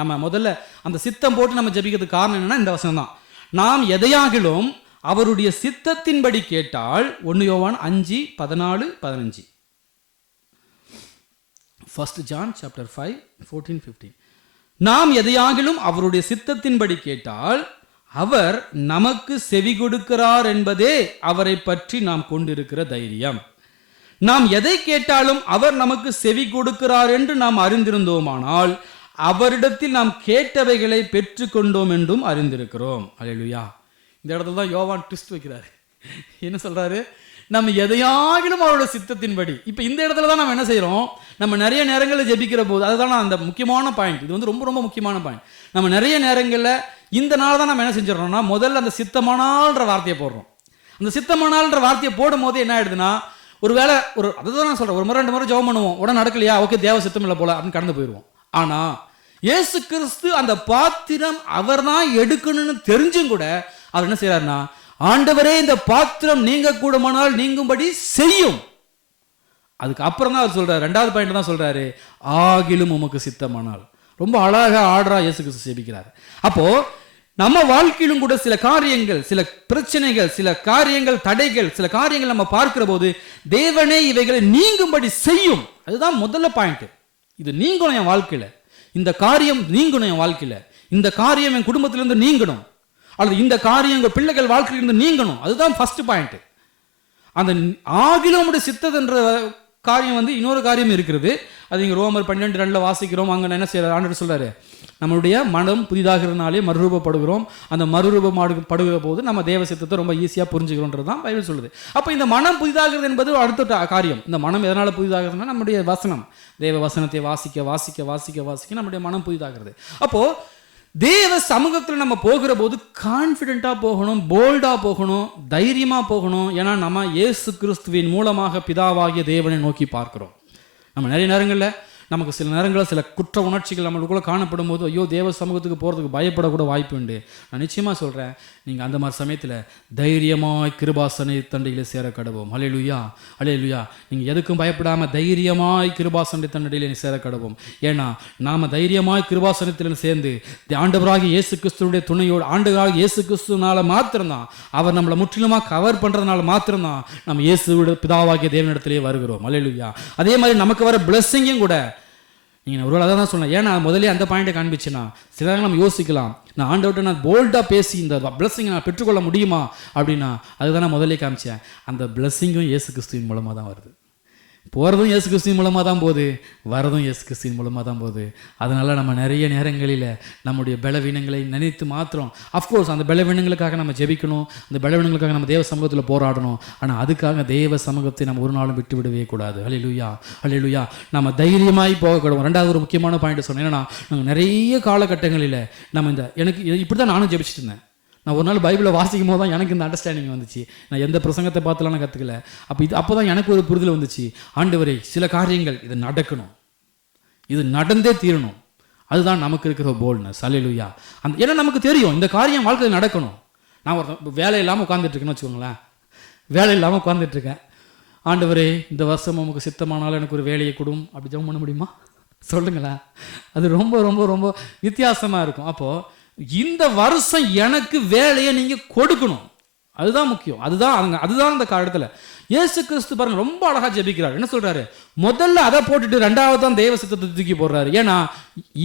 நம்ம முதல்ல அந்த சித்தம் போட்டு நம்ம ஜெபிக்கிறதுக்கு காரணம் என்னன்னா இந்த வசனம் தான். நாம் எதையாகிலும் அவருடைய சித்தத்தின்படி கேட்டால், 1 யோவான் 5:14-15. 1 John chapter 5:14-15. நாம் எதையாகிலும் அவருடைய சித்தத்தின்படி கேட்டால் அவர் நமக்கு செவி கொடுக்கிறார் என்பதே அவரை பற்றி நாம் கொண்டிருக்கிற தைரியம். நாம் எதை கேட்டாலும் அவர் நமக்கு செவி கொடுக்கிறார் என்று நாம் அறிந்திருந்தோமானால் அவரிடத்தில் நாம் கேட்டவைகளை பெற்றுக்கொண்டோம் என்றும் அறிந்திருக்கிறோம். அல்லேலூயா. இந்த இடத்துல தான் யோவான் ட்விஸ்ட் வைக்கிறாரு. என்ன சொல்றாரு, நம்ம எதையாகிலும் அவரோட சித்தத்தின்படி. இப்போ இந்த இடத்துல தான் நம்ம என்ன செய்கிறோம், நம்ம நிறைய நேரங்களில் ஜெபிக்கிற போது, அதுதான் அந்த முக்கியமான பாயிண்ட். இது வந்து ரொம்ப ரொம்ப முக்கியமான பாயிண்ட். நம்ம நிறைய நேரங்களில் இந்த நாள் தான் நம்ம என்ன செஞ்சிடறோம்னா, முதல்ல அந்த சித்தமானால்ன்ற வார்த்தையை போடுறோம். அந்த சித்தமானால்ன்ற வார்த்தையை போடும் போது என்ன ஆயிடுதுன்னா, ஒரு வேளை அதுதான் நான் சொல்கிறேன், ஒரு முறை 2 முறை ஜெபம் பண்ணுவோம், உடனே நடக்கலையா, ஓகே தேவ சித்தம் இல்லை போல அப்படின்னு கடந்து போயிடுவோம். ஆனால் இயேசு கிறிஸ்து அந்த பாத்திரம் அவர் தான் எடுக்கணும்னு தெரிஞ்சும் கூட அவர் என்ன செய்யறாருன்னா, ஆண்டவரே இந்த பாத்திரம் நீங்க கூடுமானால் நீங்கும்படி செய்யும். அதுக்கு அப்புறம் தான் அவர் சொல்றாரு, 2வது பாயிண்ட் தான் சொல்றாரு, ஆகிலும் உமக்கு சித்தமானால். ரொம்ப அழகா ஆர்டரா இயேசு கிறிஸ்து ஜெபிக்கிறார். அப்போ நம்ம வாழ்க்கையிலும் கூட சில காரியங்கள், சில பிரச்சனைகள், சில காரியங்கள், தடைகள், சில காரியங்கள் நம்ம பார்க்கிற போது தேவனே இவைகளை நீங்கும்படி செய்யும். அதுதான் முதல்ல பாயிண்ட். இது நீங்கணும் என் வாழ்க்கையில, இந்த காரியம் நீங்கணும் என் வாழ்க்கையில, இந்த காரியம் என் குடும்பத்திலிருந்து நீங்கணும், அல்லது இந்த காரியம் எங்கள் பிள்ளைகள் வாழ்க்கையிலிருந்து நீங்கணும். அதுதான் ஃபர்ஸ்ட் பாயிண்ட். அந்த ஆகிலும் சித்ததுன்ற காரியம் வந்து இன்னொரு காரியம் இருக்கிறது. அது இங்கே ரோமர் 12:2 வாசிக்கிறோம். அங்கே என்ன செய்யறாரு, ஆண்டவர் சொல்றாரு, நம்மளுடைய மனம் புதிதாகிறதுனாலே மறுரூபப்படுகிறோம். அந்த மறுரூபப்படுகிற போது நம்ம தேவ சித்தத்தை ரொம்ப ஈஸியாக புரிஞ்சுக்கிறோன்றது தான் பைபிள் சொல்லுது. அப்போ இந்த மனம் புதிதாகிறது என்பது அடுத்த காரியம். இந்த மனம் எதனால் புதிதாகிறதுனா, நம்முடைய வசனம், தேவ வசனத்தை வாசிக்க வாசிக்க வாசிக்க வாசிக்க நம்முடைய மனம் புதிதாகிறது. அப்போ தேவ சமூகத்தில் நம்ம போகிற போது கான்ஃபிடென்ட்டாக போகணும், போல்டாக போகணும், தைரியமாக போகணும். ஏன்னா நம்ம இயேசு கிறிஸ்துவின் மூலமாக பிதாவாகிய தேவனை நோக்கி பார்க்கிறோம். நம்ம நிறைய நேரங்களில் நமக்கு சில நேரங்களில் சில குற்ற உணர்ச்சிகள் நம்மளுக்குள்ள காணப்படும் போது, ஐயோ தேவ சமூகத்துக்கு போகிறதுக்கு பயப்படக்கூட வாய்ப்பு உண்டு. நான் நிச்சயமாக சொல்கிறேன், நீங்கள் அந்த மாதிரி சமயத்தில் தைரியமாய் கிருபாசனை தண்டையில் சேர கடவோம். ஹல்லேலூயா, ஹல்லேலூயா. நீங்கள் எதுக்கும் பயப்படாமல் தைரியமாய் கிருபாசனை தண்டையில் சேர கடவோம். ஏன்னா நாம் தைரியமாய் கிருபாசனத்தில் சேர்ந்து ஆண்டவராகிய இயேசு கிறிஸ்துடைய துணையோடு, ஆண்டவராகிய இயேசு கிறிஸ்துனால மாத்திரம்தான், அவர் நம்மளை முற்றிலுமாக கவர் பண்ணுறதுனால மாத்திரம்தான் நம்ம இயேசுவோட பிதாவாகிய தேவனிடத்திலே வருகிறோம். ஹல்லேலூயா. அதே மாதிரி நமக்கு வர பிளஸ்ஸிங்கும் கூட நீங்கள் ஒரு அதை தான் சொன்னேன். ஏன்னா முதலே அந்த பாயிண்ட்டை காண்பிச்சுன்னா சில நேரம் நம்ம யோசிக்கலாம், நான் ஆண்டவர்கிட்ட நான் போல்டாக பேசி இந்த பிளஸ்ஸிங்கை நான் பெற்றுக்கொள்ள முடியுமா அப்படின்னா, அதுதான் நான் முதலே காமிச்சேன். அந்த பிளஸ்ஸிங்கும் இயேசு கிறிஸ்துவின் மூலமாக தான் வருது. போகிறதும் இயேசு கிறிஸ்துவின் மூலமாக தான் போகுது, வரதும் இயேசு கிறிஸ்துவின் மூலமாக தான் போகுது. அதனால் நம்ம நிறைய நேரங்களில் நம்முடைய பலவீனங்களை நினைத்து மாத்திரம், அஃப்கோர்ஸ் அந்த பலவீனங்களுக்காக நம்ம ஜெபிக்கணும், அந்த பலவீனங்களுக்காக நம்ம தேவ சமூகத்தில் போராடணும். ஆனால் அதுக்காக தேவ சமூகத்தை நம்ம ஒரு நாளும் விட்டு விடவே கூடாது. ஹல்லேலூயா, ஹல்லேலூயா. நம்ம தைரியமாய் போகக்கூடாது. 2வது ஒரு முக்கியமான பாயிண்ட் சொன்னேன். ஏன்னா நாங்கள் நிறைய காலகட்டங்களில் நம்ம எனக்கு இப்படி தான் நானும் ஜெபிச்சுட்டு இருந்தேன். நான் ஒரு நாள் பைபிளை வாசிக்கும் போது தான் எனக்கு இந்த அண்டர்ஸ்டாண்டிங் வந்துச்சு. நான் எந்த பிரசங்கத்தை பார்த்துலாம் நான் கற்றுக்கல. அப்போ தான் எனக்கு ஒரு புரிதல் வந்துச்சு, ஆண்டவரே சில காரியங்கள் இது நடக்கணும், இது நடந்தே தீரணும். அதுதான் நமக்கு இருக்கிற போல்ட்னஸ். ஹல்லேலூயா. ஏன்னா நமக்கு தெரியும் இந்த காரியம் வாழ்க்கையில் நடக்கணும். நான் ஒரு வேலை இல்லாமல் உட்காந்துட்ருக்கேன்னு வச்சுக்கோங்களேன், வேலை இல்லாமல் உட்காந்துட்ருக்கேன், ஆண்டவரே இந்த வருஷம் உங்களுக்கு சித்தமானாலும் எனக்கு ஒரு வேலையை கொடும் அப்படி ஜெபம் பண்ண முடியுமா சொல்லுங்களேன்? அது ரொம்ப ரொம்ப ரொம்ப வித்தியாசமாக இருக்கும். அப்போது இந்த வருஷம் எனக்கு வேலையை நீங்கள் கொடுக்கணும், அதுதான் முக்கியம். அதுதான் அந்த காலத்தில் இயேசு கிறிஸ்து பாருங்க ரொம்ப அழகாக ஜெபிக்கிறார். என்ன சொல்றாரு, முதல்ல அதை போட்டுட்டு 2வது தான் தேவ சித்தத்தை தூக்கி போடுறாரு. ஏன்னா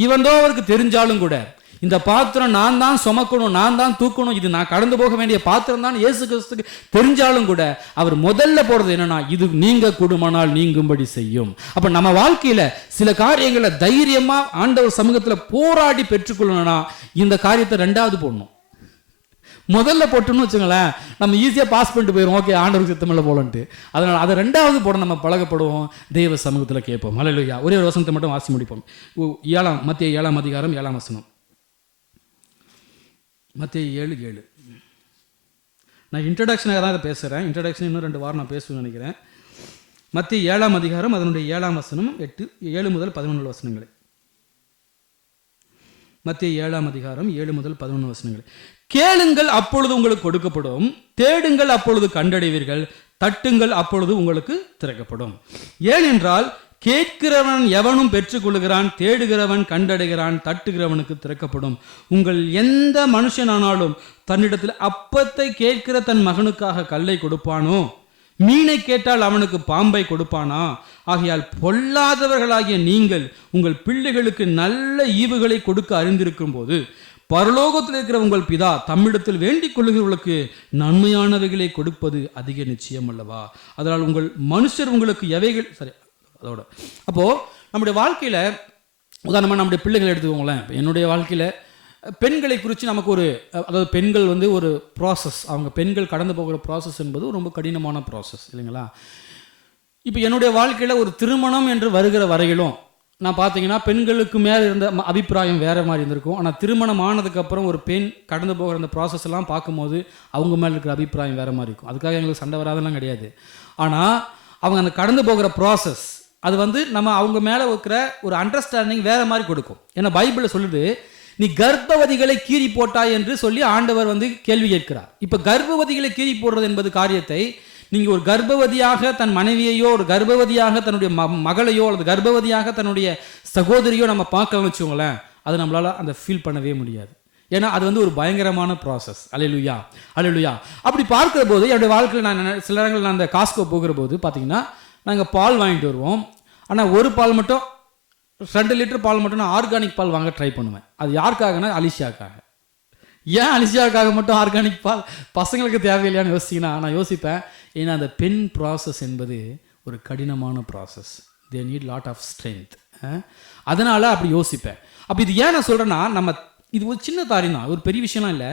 இவன் தான் அவருக்கு தெரிஞ்சாலும் கூட இந்த பாத்திரம் நான் தான் சுமக்கணும், நான் தான் தூக்கணும், இது நான் கடந்து போக வேண்டிய பாத்திரம் தான் இயேசு கிறிஸ்துக்கு தெரிஞ்சாலும் கூட அவர் முதல்ல போடுறது என்னன்னா, இது நீங்க கூடுமானால் நீங்கும்படி செய்யும். அப்ப நம்ம வாழ்க்கையில சில காரியங்களை தைரியமா ஆண்டவர் சமூகத்தில் போராடி பெற்றுக்கொள்ளணும்னா இந்த காரியத்தை 2வது போடணும். முதல்ல போட்டோம்னு வச்சுங்களேன், நம்ம ஈஸியாக பாஸ் பண்ணிட்டு போயிடும், ஓகே ஆண்டவருக்கு சித்தமில்லை போலன்ட்டு. அதனால் அதை 2வது போட நம்ம பழகப்படுவோம், தெய்வ சமூகத்தில் கேட்போம். ஹல்லேலூயா. ஒரே ஒரு வசனத்தை மட்டும் வாசி முடிப்போம். மத்தேயு 7ஆம் அதிகாரம் 7ஆம் வசனம். மத்தேயு 7:7. நான் இன்ட்ரடக்ஷனாக தான் அதை பேசுகிறேன். இன்ட்ரடக்ஷன் இன்னும் 2 வாரம் நான் பேசுவேன்னு நினைக்கிறேன். மத்தேயு 7ஆம் அதிகாரம் அதனுடைய 7ஆம் வசனம் 7 முதல் 11 வசனங்கள். மத்தேயு 7ஆம் அதிகாரம் 7 முதல் 11 வசனங்கள். கேளுங்கள் அப்பொழுது உங்களுக்கு கொடுக்கப்படும், தேடுங்கள் அப்பொழுது கண்டடைவீர்கள், தட்டுங்கள் அப்பொழுது உங்களுக்கு திறக்கப்படும். ஏனென்றால் கேட்கிறவன் எவனும் பெற்றுக்கொள்கிறான், தேடுகிறவன் கண்டடைகிறான், தட்டுகிறவனுக்கு திறக்கப்படும். உங்கள் எந்த மனுஷனானாலும் தன்னிடத்தில் அப்பத்தை கேட்கிற தன் மகனுக்காக கல்லை கொடுப்பானோ, மீனை கேட்டால் அவனுக்கு பாம்பை கொடுப்பானா? ஆகையால் பொல்லாதவர்களாகிய நீங்கள் உங்கள் பிள்ளைகளுக்கு நல்ல ஈவுகளை கொடுக்க அறிந்திருக்கும் போது பரலோகத்தில் இருக்கிற உங்கள் பிதா தம்மிடத்தில் வேண்டிக் கொள்ளுகிறவர்களுக்கு நன்மையானவைகளை கொடுப்பது அதிக நிச்சயம் அல்லவா? அதனால் உங்கள் மனுஷர் உங்களுக்கு எவைகள் சரி அதோட அப்போது நம்முடைய வாழ்க்கையில் உதாரணமாக நம்முடைய பிள்ளைகளை எடுத்துக்கோங்களேன். என்னுடைய வாழ்க்கையில் பெண்களை குறித்து நமக்கு ஒரு, அதாவது பெண்கள் வந்து ஒரு ப்ராசஸ், அவங்க பெண்கள் கடந்து போகிற ப்ராசஸ் என்பது ரொம்ப கடினமான ப்ராசஸ் இல்லைங்களா. இப்போ என்னுடைய வாழ்க்கையில் ஒரு திருமணம் என்று வருகிற வரையிலும் நான் பார்த்தீங்கன்னா பெண்களுக்கு மேலே இருந்த அபிப்பிராயம் வேறு மாதிரி இருந்திருக்கும். ஆனால் திருமணம் ஆனதுக்கப்புறம் ஒரு பெண் கடந்து போகிற அந்த ப்ராசஸ் எல்லாம் பார்க்கும்போது அவங்க மேலே இருக்கிற அபிப்பிராயம் வேறு மாதிரி இருக்கும். அதுக்காக எங்களுக்கு சண்டை வராதெல்லாம் கிடையாது. ஆனால் அவங்க அந்த கடந்து போகிற ப்ராசஸ் அது வந்து நம்ம அவங்க மேலே இருக்கிற ஒரு அண்டர்ஸ்டாண்டிங் வேறு மாதிரி கொடுக்கும். ஏன்னா பைபிளில் சொல்லுது, நீ கர்ப்பவதிகளை கீறி போட்டாய் என்று சொல்லி ஆண்டவர் வந்து கேள்வி கேட்கிறார். இப்போ கர்ப்பவதிகளை கீறி போடுறது என்பது காரியத்தை நீங்கள் ஒரு கர்ப்பவதியாக தன் மனைவியையோ, ஒரு கர்ப்பவதியாக தன்னுடைய மகளையோ, அல்லது கர்ப்பவதியாக தன்னுடைய சகோதரியோ நம்ம பார்க்கணும்னு வச்சுக்கோங்களேன், அது நம்மளால் அந்த ஃபீல் பண்ணவே முடியாது. ஏன்னா அது வந்து ஒரு பயங்கரமான ப்ராசஸ். அல்லேலூயா, அல்லேலூயா. அப்படி பார்க்குற போது என்னுடைய வாழ்க்கையில் நான் சில நேரங்கள் நான் அந்த காஸ்கோ போகிற போது பார்த்தீங்கன்னா நாங்கள் பால் வாங்கிட்டு வருவோம். ஆனால் ஒரு பால் மட்டும் 2 லிட்டர் பால் மட்டும் நான் ஆர்கானிக் பால் வாங்க ட்ரை பண்ணுவேன். அது யாருக்காகனா அலிஷியாக்காக. ஏன் அலிஷியாவுக்காக மட்டும் ஆர்கானிக் பால், பசங்களுக்கு தேவையில்லையான்னு யோசிச்சிங்கன்னா நான் யோசிப்பேன். ஏன்னா அந்த பெண் ப்ராசஸ் என்பது ஒரு கடினமான process. They need lot of strength. அதனால் அப்படி யோசிப்பேன். அப்போ இது ஏன் நான் சொல்கிறேன்னா, நம்ம இது ஒரு சின்ன காரியம் தான், ஒரு பெரிய விஷயம்லாம் இல்லை.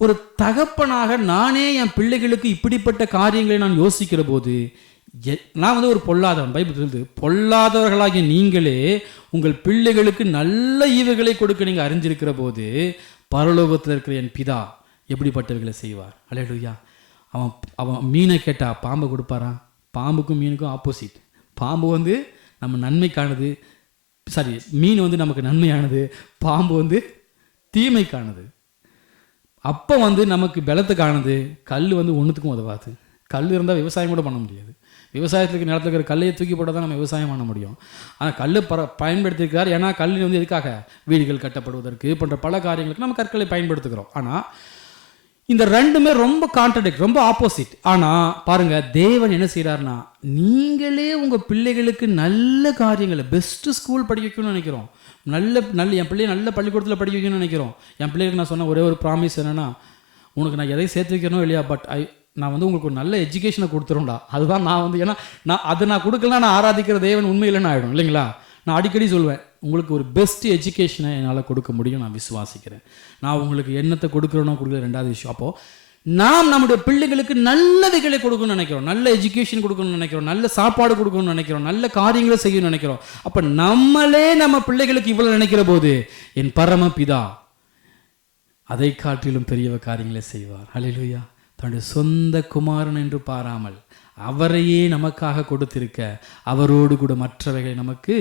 ஒரு தகப்பனாக நானே என் பிள்ளைகளுக்கு இப்படிப்பட்ட காரியங்களை நான் யோசிக்கிற போது, நான் வந்து ஒரு பொல்லாதவன். பைபிள் சொல்லுது, பொல்லாதவர்களாகிய நீங்களே உங்கள் பிள்ளைகளுக்கு நல்ல ஈவுகளை கொடுக்க நீங்கள் அறிஞ்சிருக்கிற போது பரலோகத்தில் இருக்கிற என் பிதா எப்படிப்பட்டவர்களை செய்வார். அல்லேலூயா. அவன் மீனை கேட்டால் பாம்பை கொடுப்பாரா? பாம்புக்கும் மீனுக்கும் ஆப்போசிட். பாம்பு வந்து நம்ம நன்மைக்கானது, சாரி மீன் வந்து நமக்கு நன்மையானது, பாம்பு வந்து தீமைக்கானது. அப்போ வந்து நமக்கு பலத்துக்கானது. கல் வந்து ஒன்றுத்துக்கும் உதவாது. கல் இருந்தால் விவசாயம் கூட பண்ண முடியாது. விவசாயத்துக்கு நிலத்தில் இருக்கிற கல்லையை தூக்கி போட்டால் தான் நம்ம விவசாயம் பண்ண முடியும். ஆனால் கல் பயன்படுத்தியிருக்கிறார். ஏன்னா கல் வந்து எதுக்காக? வீடுகள் கட்டப்படுவதற்கு போன்ற பல காரியங்களுக்கு நம்ம கற்களை பயன்படுத்துகிறோம். ஆனால் இந்த ரெண்டுமே ரொம்ப கான்ட்ரடிக்ட், ரொம்ப ஆப்போசிட். ஆனால் பாருங்கள், தேவன் என்ன செய்கிறார்னா, நீங்களே உங்கள் பிள்ளைகளுக்கு நல்ல காரியங்களை, பெஸ்ட்டு ஸ்கூல் படிக்க வைக்கணும்னு நினைக்கிறோம், நல்ல என் பிள்ளையை நல்ல பள்ளிக்கூடத்தில் படிக்க வைக்கணும்னு நினைக்கிறோம். என் பிள்ளைகளுக்கு நான் சொன்ன ஒரே ஒரு ப்ராமிஸ் என்னென்னா, உனக்கு நான் எதையும் சேர்த்து வைக்கணும் இல்லையா, பட் நான் வந்து உங்களுக்கு ஒரு நல்ல எஜுகேஷனை கொடுத்துரும்டா. அதுதான் நான் வந்து, ஏன்னா நான் கொடுக்கலாம், நான் ஆராதிக்கிற தேவன் உண்மையில்லைன்னு ஆகிடும் இல்லைங்களா. நான் அடிக்கடி சொல்வேன், உங்களுக்கு ஒரு பெஸ்ட் எஜுகேஷனை என்னால் கொடுக்க முடியும், நான் விசுவாசிக்கிறேன். நான் உங்களுக்கு என்னத்தை கொடுக்குறேனோ கொடுக்குற ரெண்டாவது விஷயம். அப்போது நாம் நம்முடைய பிள்ளைகளுக்கு நல்லவைகளை கொடுக்கணும்னு நினைக்கிறோம், நல்ல எஜுகேஷன் கொடுக்கணும்னு நினைக்கிறோம், நல்ல சாப்பாடு கொடுக்கணும்னு நினைக்கிறோம், நல்ல காரியங்களை செய்யணும்னு நினைக்கிறோம். அப்போ நம்மளே நம்ம பிள்ளைகளுக்கு இவ்வளோ நினைக்கிற போது என் பரமபிதா அதை காட்டிலும் பெரிய காரியங்களை செய்வார். அல்லேலூயா. தன்னுடைய சொந்த குமாரன் என்று பாராமல் அவரையே நமக்காக கொடுத்திருக்க, அவரோடு கூட மற்றவைகளை நமக்கு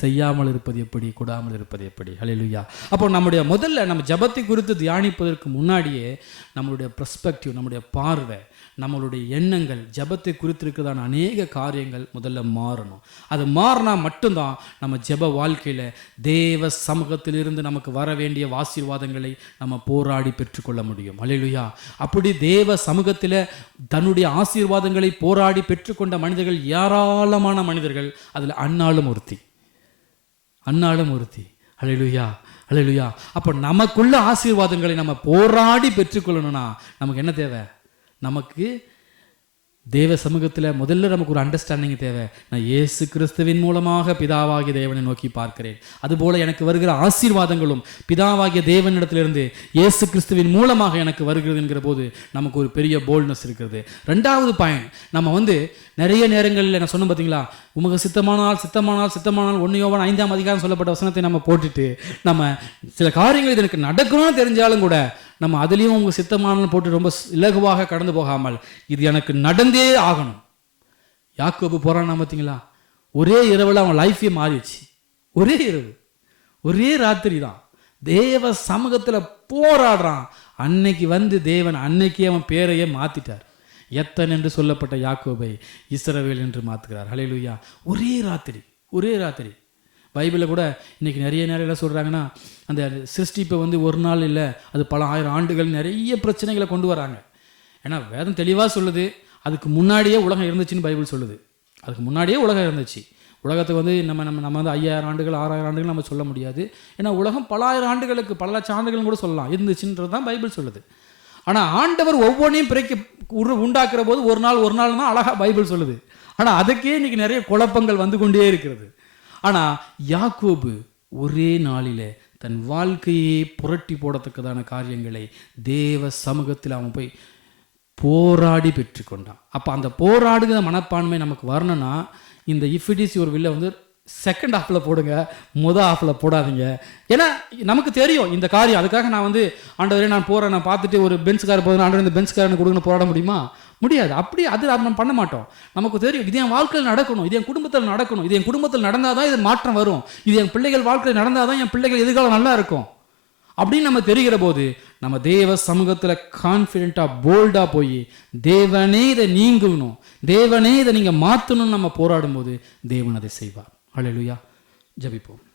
செய்யாமல் இருப்பது எப்படி, கூடாமல் இருப்பது எப்படி. அல்லேலூயா. அப்போ நம்முடைய முதல்ல நம்ம ஜபத்தை குறித்து தியானிப்பதற்கு முன்னாடியே நம்மளுடைய பெர்ஸ்பெக்டிவ், நம்முடைய பார்வை, நம்மளுடைய எண்ணங்கள் ஜபத்தை குறித்திருக்கிறதான அநேக காரியங்கள் முதல்ல மாறணும். அது மாறினா மட்டும்தான் நம்ம ஜப வாழ்க்கையில் தேவ சமூகத்திலிருந்து நமக்கு வர வேண்டிய ஆசீர்வாதங்களை நம்ம போராடி பெற்றுக்கொள்ள முடியும். அல்லேலூயா. அப்படி தேவ சமூகத்தில் தன்னுடைய ஆசீர்வாதங்களை போராடி பெற்றுக்கொண்ட மனிதர்கள் ஏராளமான மனிதர்கள். அதில் அன்னாளும் ஒருத்தி. அல்லேலூயா, அல்லேலூயா. அப்போ நமக்குள்ள ஆசீர்வாதங்களை நம்ம போராடி பெற்றுக்கொள்ளணும்னா நமக்கு என்ன தேவை? நமக்கு தேவ சமூகத்தில் முதல்ல நமக்கு ஒரு அண்டர்ஸ்டாண்டிங் தேவை. நான் இயேசு கிறிஸ்துவின் மூலமாக பிதாவாகிய தேவனை நோக்கி பார்க்கிறேன். அதுபோல் எனக்கு வருகிற ஆசீர்வாதங்களும் பிதாவாகிய தேவனிடத்திலிருந்து இயேசு கிறிஸ்துவின் மூலமாக எனக்கு வருகிறது என்கிற போது நமக்கு ஒரு பெரிய போல்ட்னஸ் இருக்கிறது. ரெண்டாவது பாயிண்ட், நம்ம வந்து நிறைய நேரங்களில் நான் சொன்னேன் பார்த்தீங்களா, உமக்கு சித்தமானால் 1 யோவான் 5ஆம் அதிகாரம் சொல்லப்பட்ட வசனத்தை நம்ம போட்டுட்டு நம்ம சில காரியங்கள் இது எனக்கு நடக்கணும்னு தெரிஞ்சாலும் கூட நம்ம அதுலேயும் உங்கள் சித்தமானல் போட்டு ரொம்ப இலகுவாக கடந்து போகாமல் இது எனக்கு நடந்தே ஆகணும். யாக்கோபு போகிறான்னா பார்த்தீங்களா, ஒரே இரவில் அவன் லைஃபே மாறிடுச்சு. ஒரே இரவு, ஒரே ராத்திரி தான் தேவ சமூகத்தில் போராடுறான். அன்னைக்கு வந்து தேவன் அன்னைக்கே அவன் பேரையே மாற்றிட்டார். எத்தன் என்று சொல்லப்பட்ட யாக்கோபை இஸ்ரவேல் என்று மாற்றுகிறார். ஹல்லேலூயா. ஒரே ராத்திரி. பைபிளில் கூட இன்றைக்கி நிறைய நேரம் என்ன சொல்கிறாங்கன்னா, அந்த சிருஷ்டிப்பை வந்து ஒரு நாள் இல்லை, அது பல ஆயிரம் ஆண்டுகள் நிறைய பிரச்சனைகளை கொண்டு வராங்க. ஏன்னா வேதம் தெளிவாக சொல்லுது, அதுக்கு முன்னாடியே உலகம் இருந்துச்சுன்னு பைபிள் சொல்லுது. அதுக்கு முன்னாடியே உலகம் இருந்துச்சு. உலகத்துக்கு வந்து நம்ம வந்து 5000 ஆண்டுகள் 6000 ஆண்டுகள் நம்ம சொல்ல முடியாது. ஏன்னா உலகம் பல ஆயிரம் ஆண்டுகளுக்கு, பல லட்சம் ஆண்டுகள் கூட சொல்லலாம் இருந்துச்சுன்றது தான் பைபிள் சொல்லுது. ஆனால் ஆண்டவர் ஒவ்வொன்றையும் உண்டாக்குற போது ஒரு நாள் தான் அழகாக பைபிள் சொல்லுது. ஆனால் அதுக்கே இன்றைக்கி நிறைய குழப்பங்கள் வந்து கொண்டே இருக்கிறது. ஆனால் யாக்கோபு ஒரே நாளில் தன் வாழ்க்கையே புரட்டி போடத்தக்கதான காரியங்களை தேவ சமூகத்தில் அவன் போய் போராடி பெற்றுக்கொண்டான். அப்போ அந்த போராடுகிற மனப்பான்மை நமக்கு வரணும்னா இந்த இஃப் இட் இஸ் யுவர் வில்லை வந்து செகண்ட் ஹாஃபில் போடுங்க, ஹாஃபில் போடாதீங்க. ஏன்னா நமக்கு தெரியும் இந்த காரியம். அதுக்காக நான் வந்து ஆண்டவரே நான் போகிறேன், நான் பார்த்துட்டு ஒரு பென்ஸ்கார் போதும் ஆண்டவர் இந்த பென்ஸ்காரனுக்கு கொடுங்கன்னு போராட முடியுமா? முடியாது. அப்படி அது நம்ம பண்ண மாட்டோம். நமக்கு தெரியும் இது என் வாழ்க்கையில் நடக்கணும், இது என் குடும்பத்தில் நடக்கணும், இது என் குடும்பத்தில் நடந்தால் தான் இது மாற்றம் வரும், இது என் பிள்ளைகள் வாழ்க்கையில் நடந்தால் தான் என் பிள்ளைகள் எதிர்காலம் நல்லா இருக்கும் அப்படின்னு நம்ம தெரிகிற போது நம்ம தேவ சமூகத்தில் கான்ஃபிடென்ட்டாக போல்டாக போய் தேவனே இதை நீங்கணும், தேவனே இதை நீங்கள் மாற்றணும்னு நம்ம போராடும் போது தேவன் அதை செய்வார். ஹல்லேலூயா. ஜெபிப்போம்.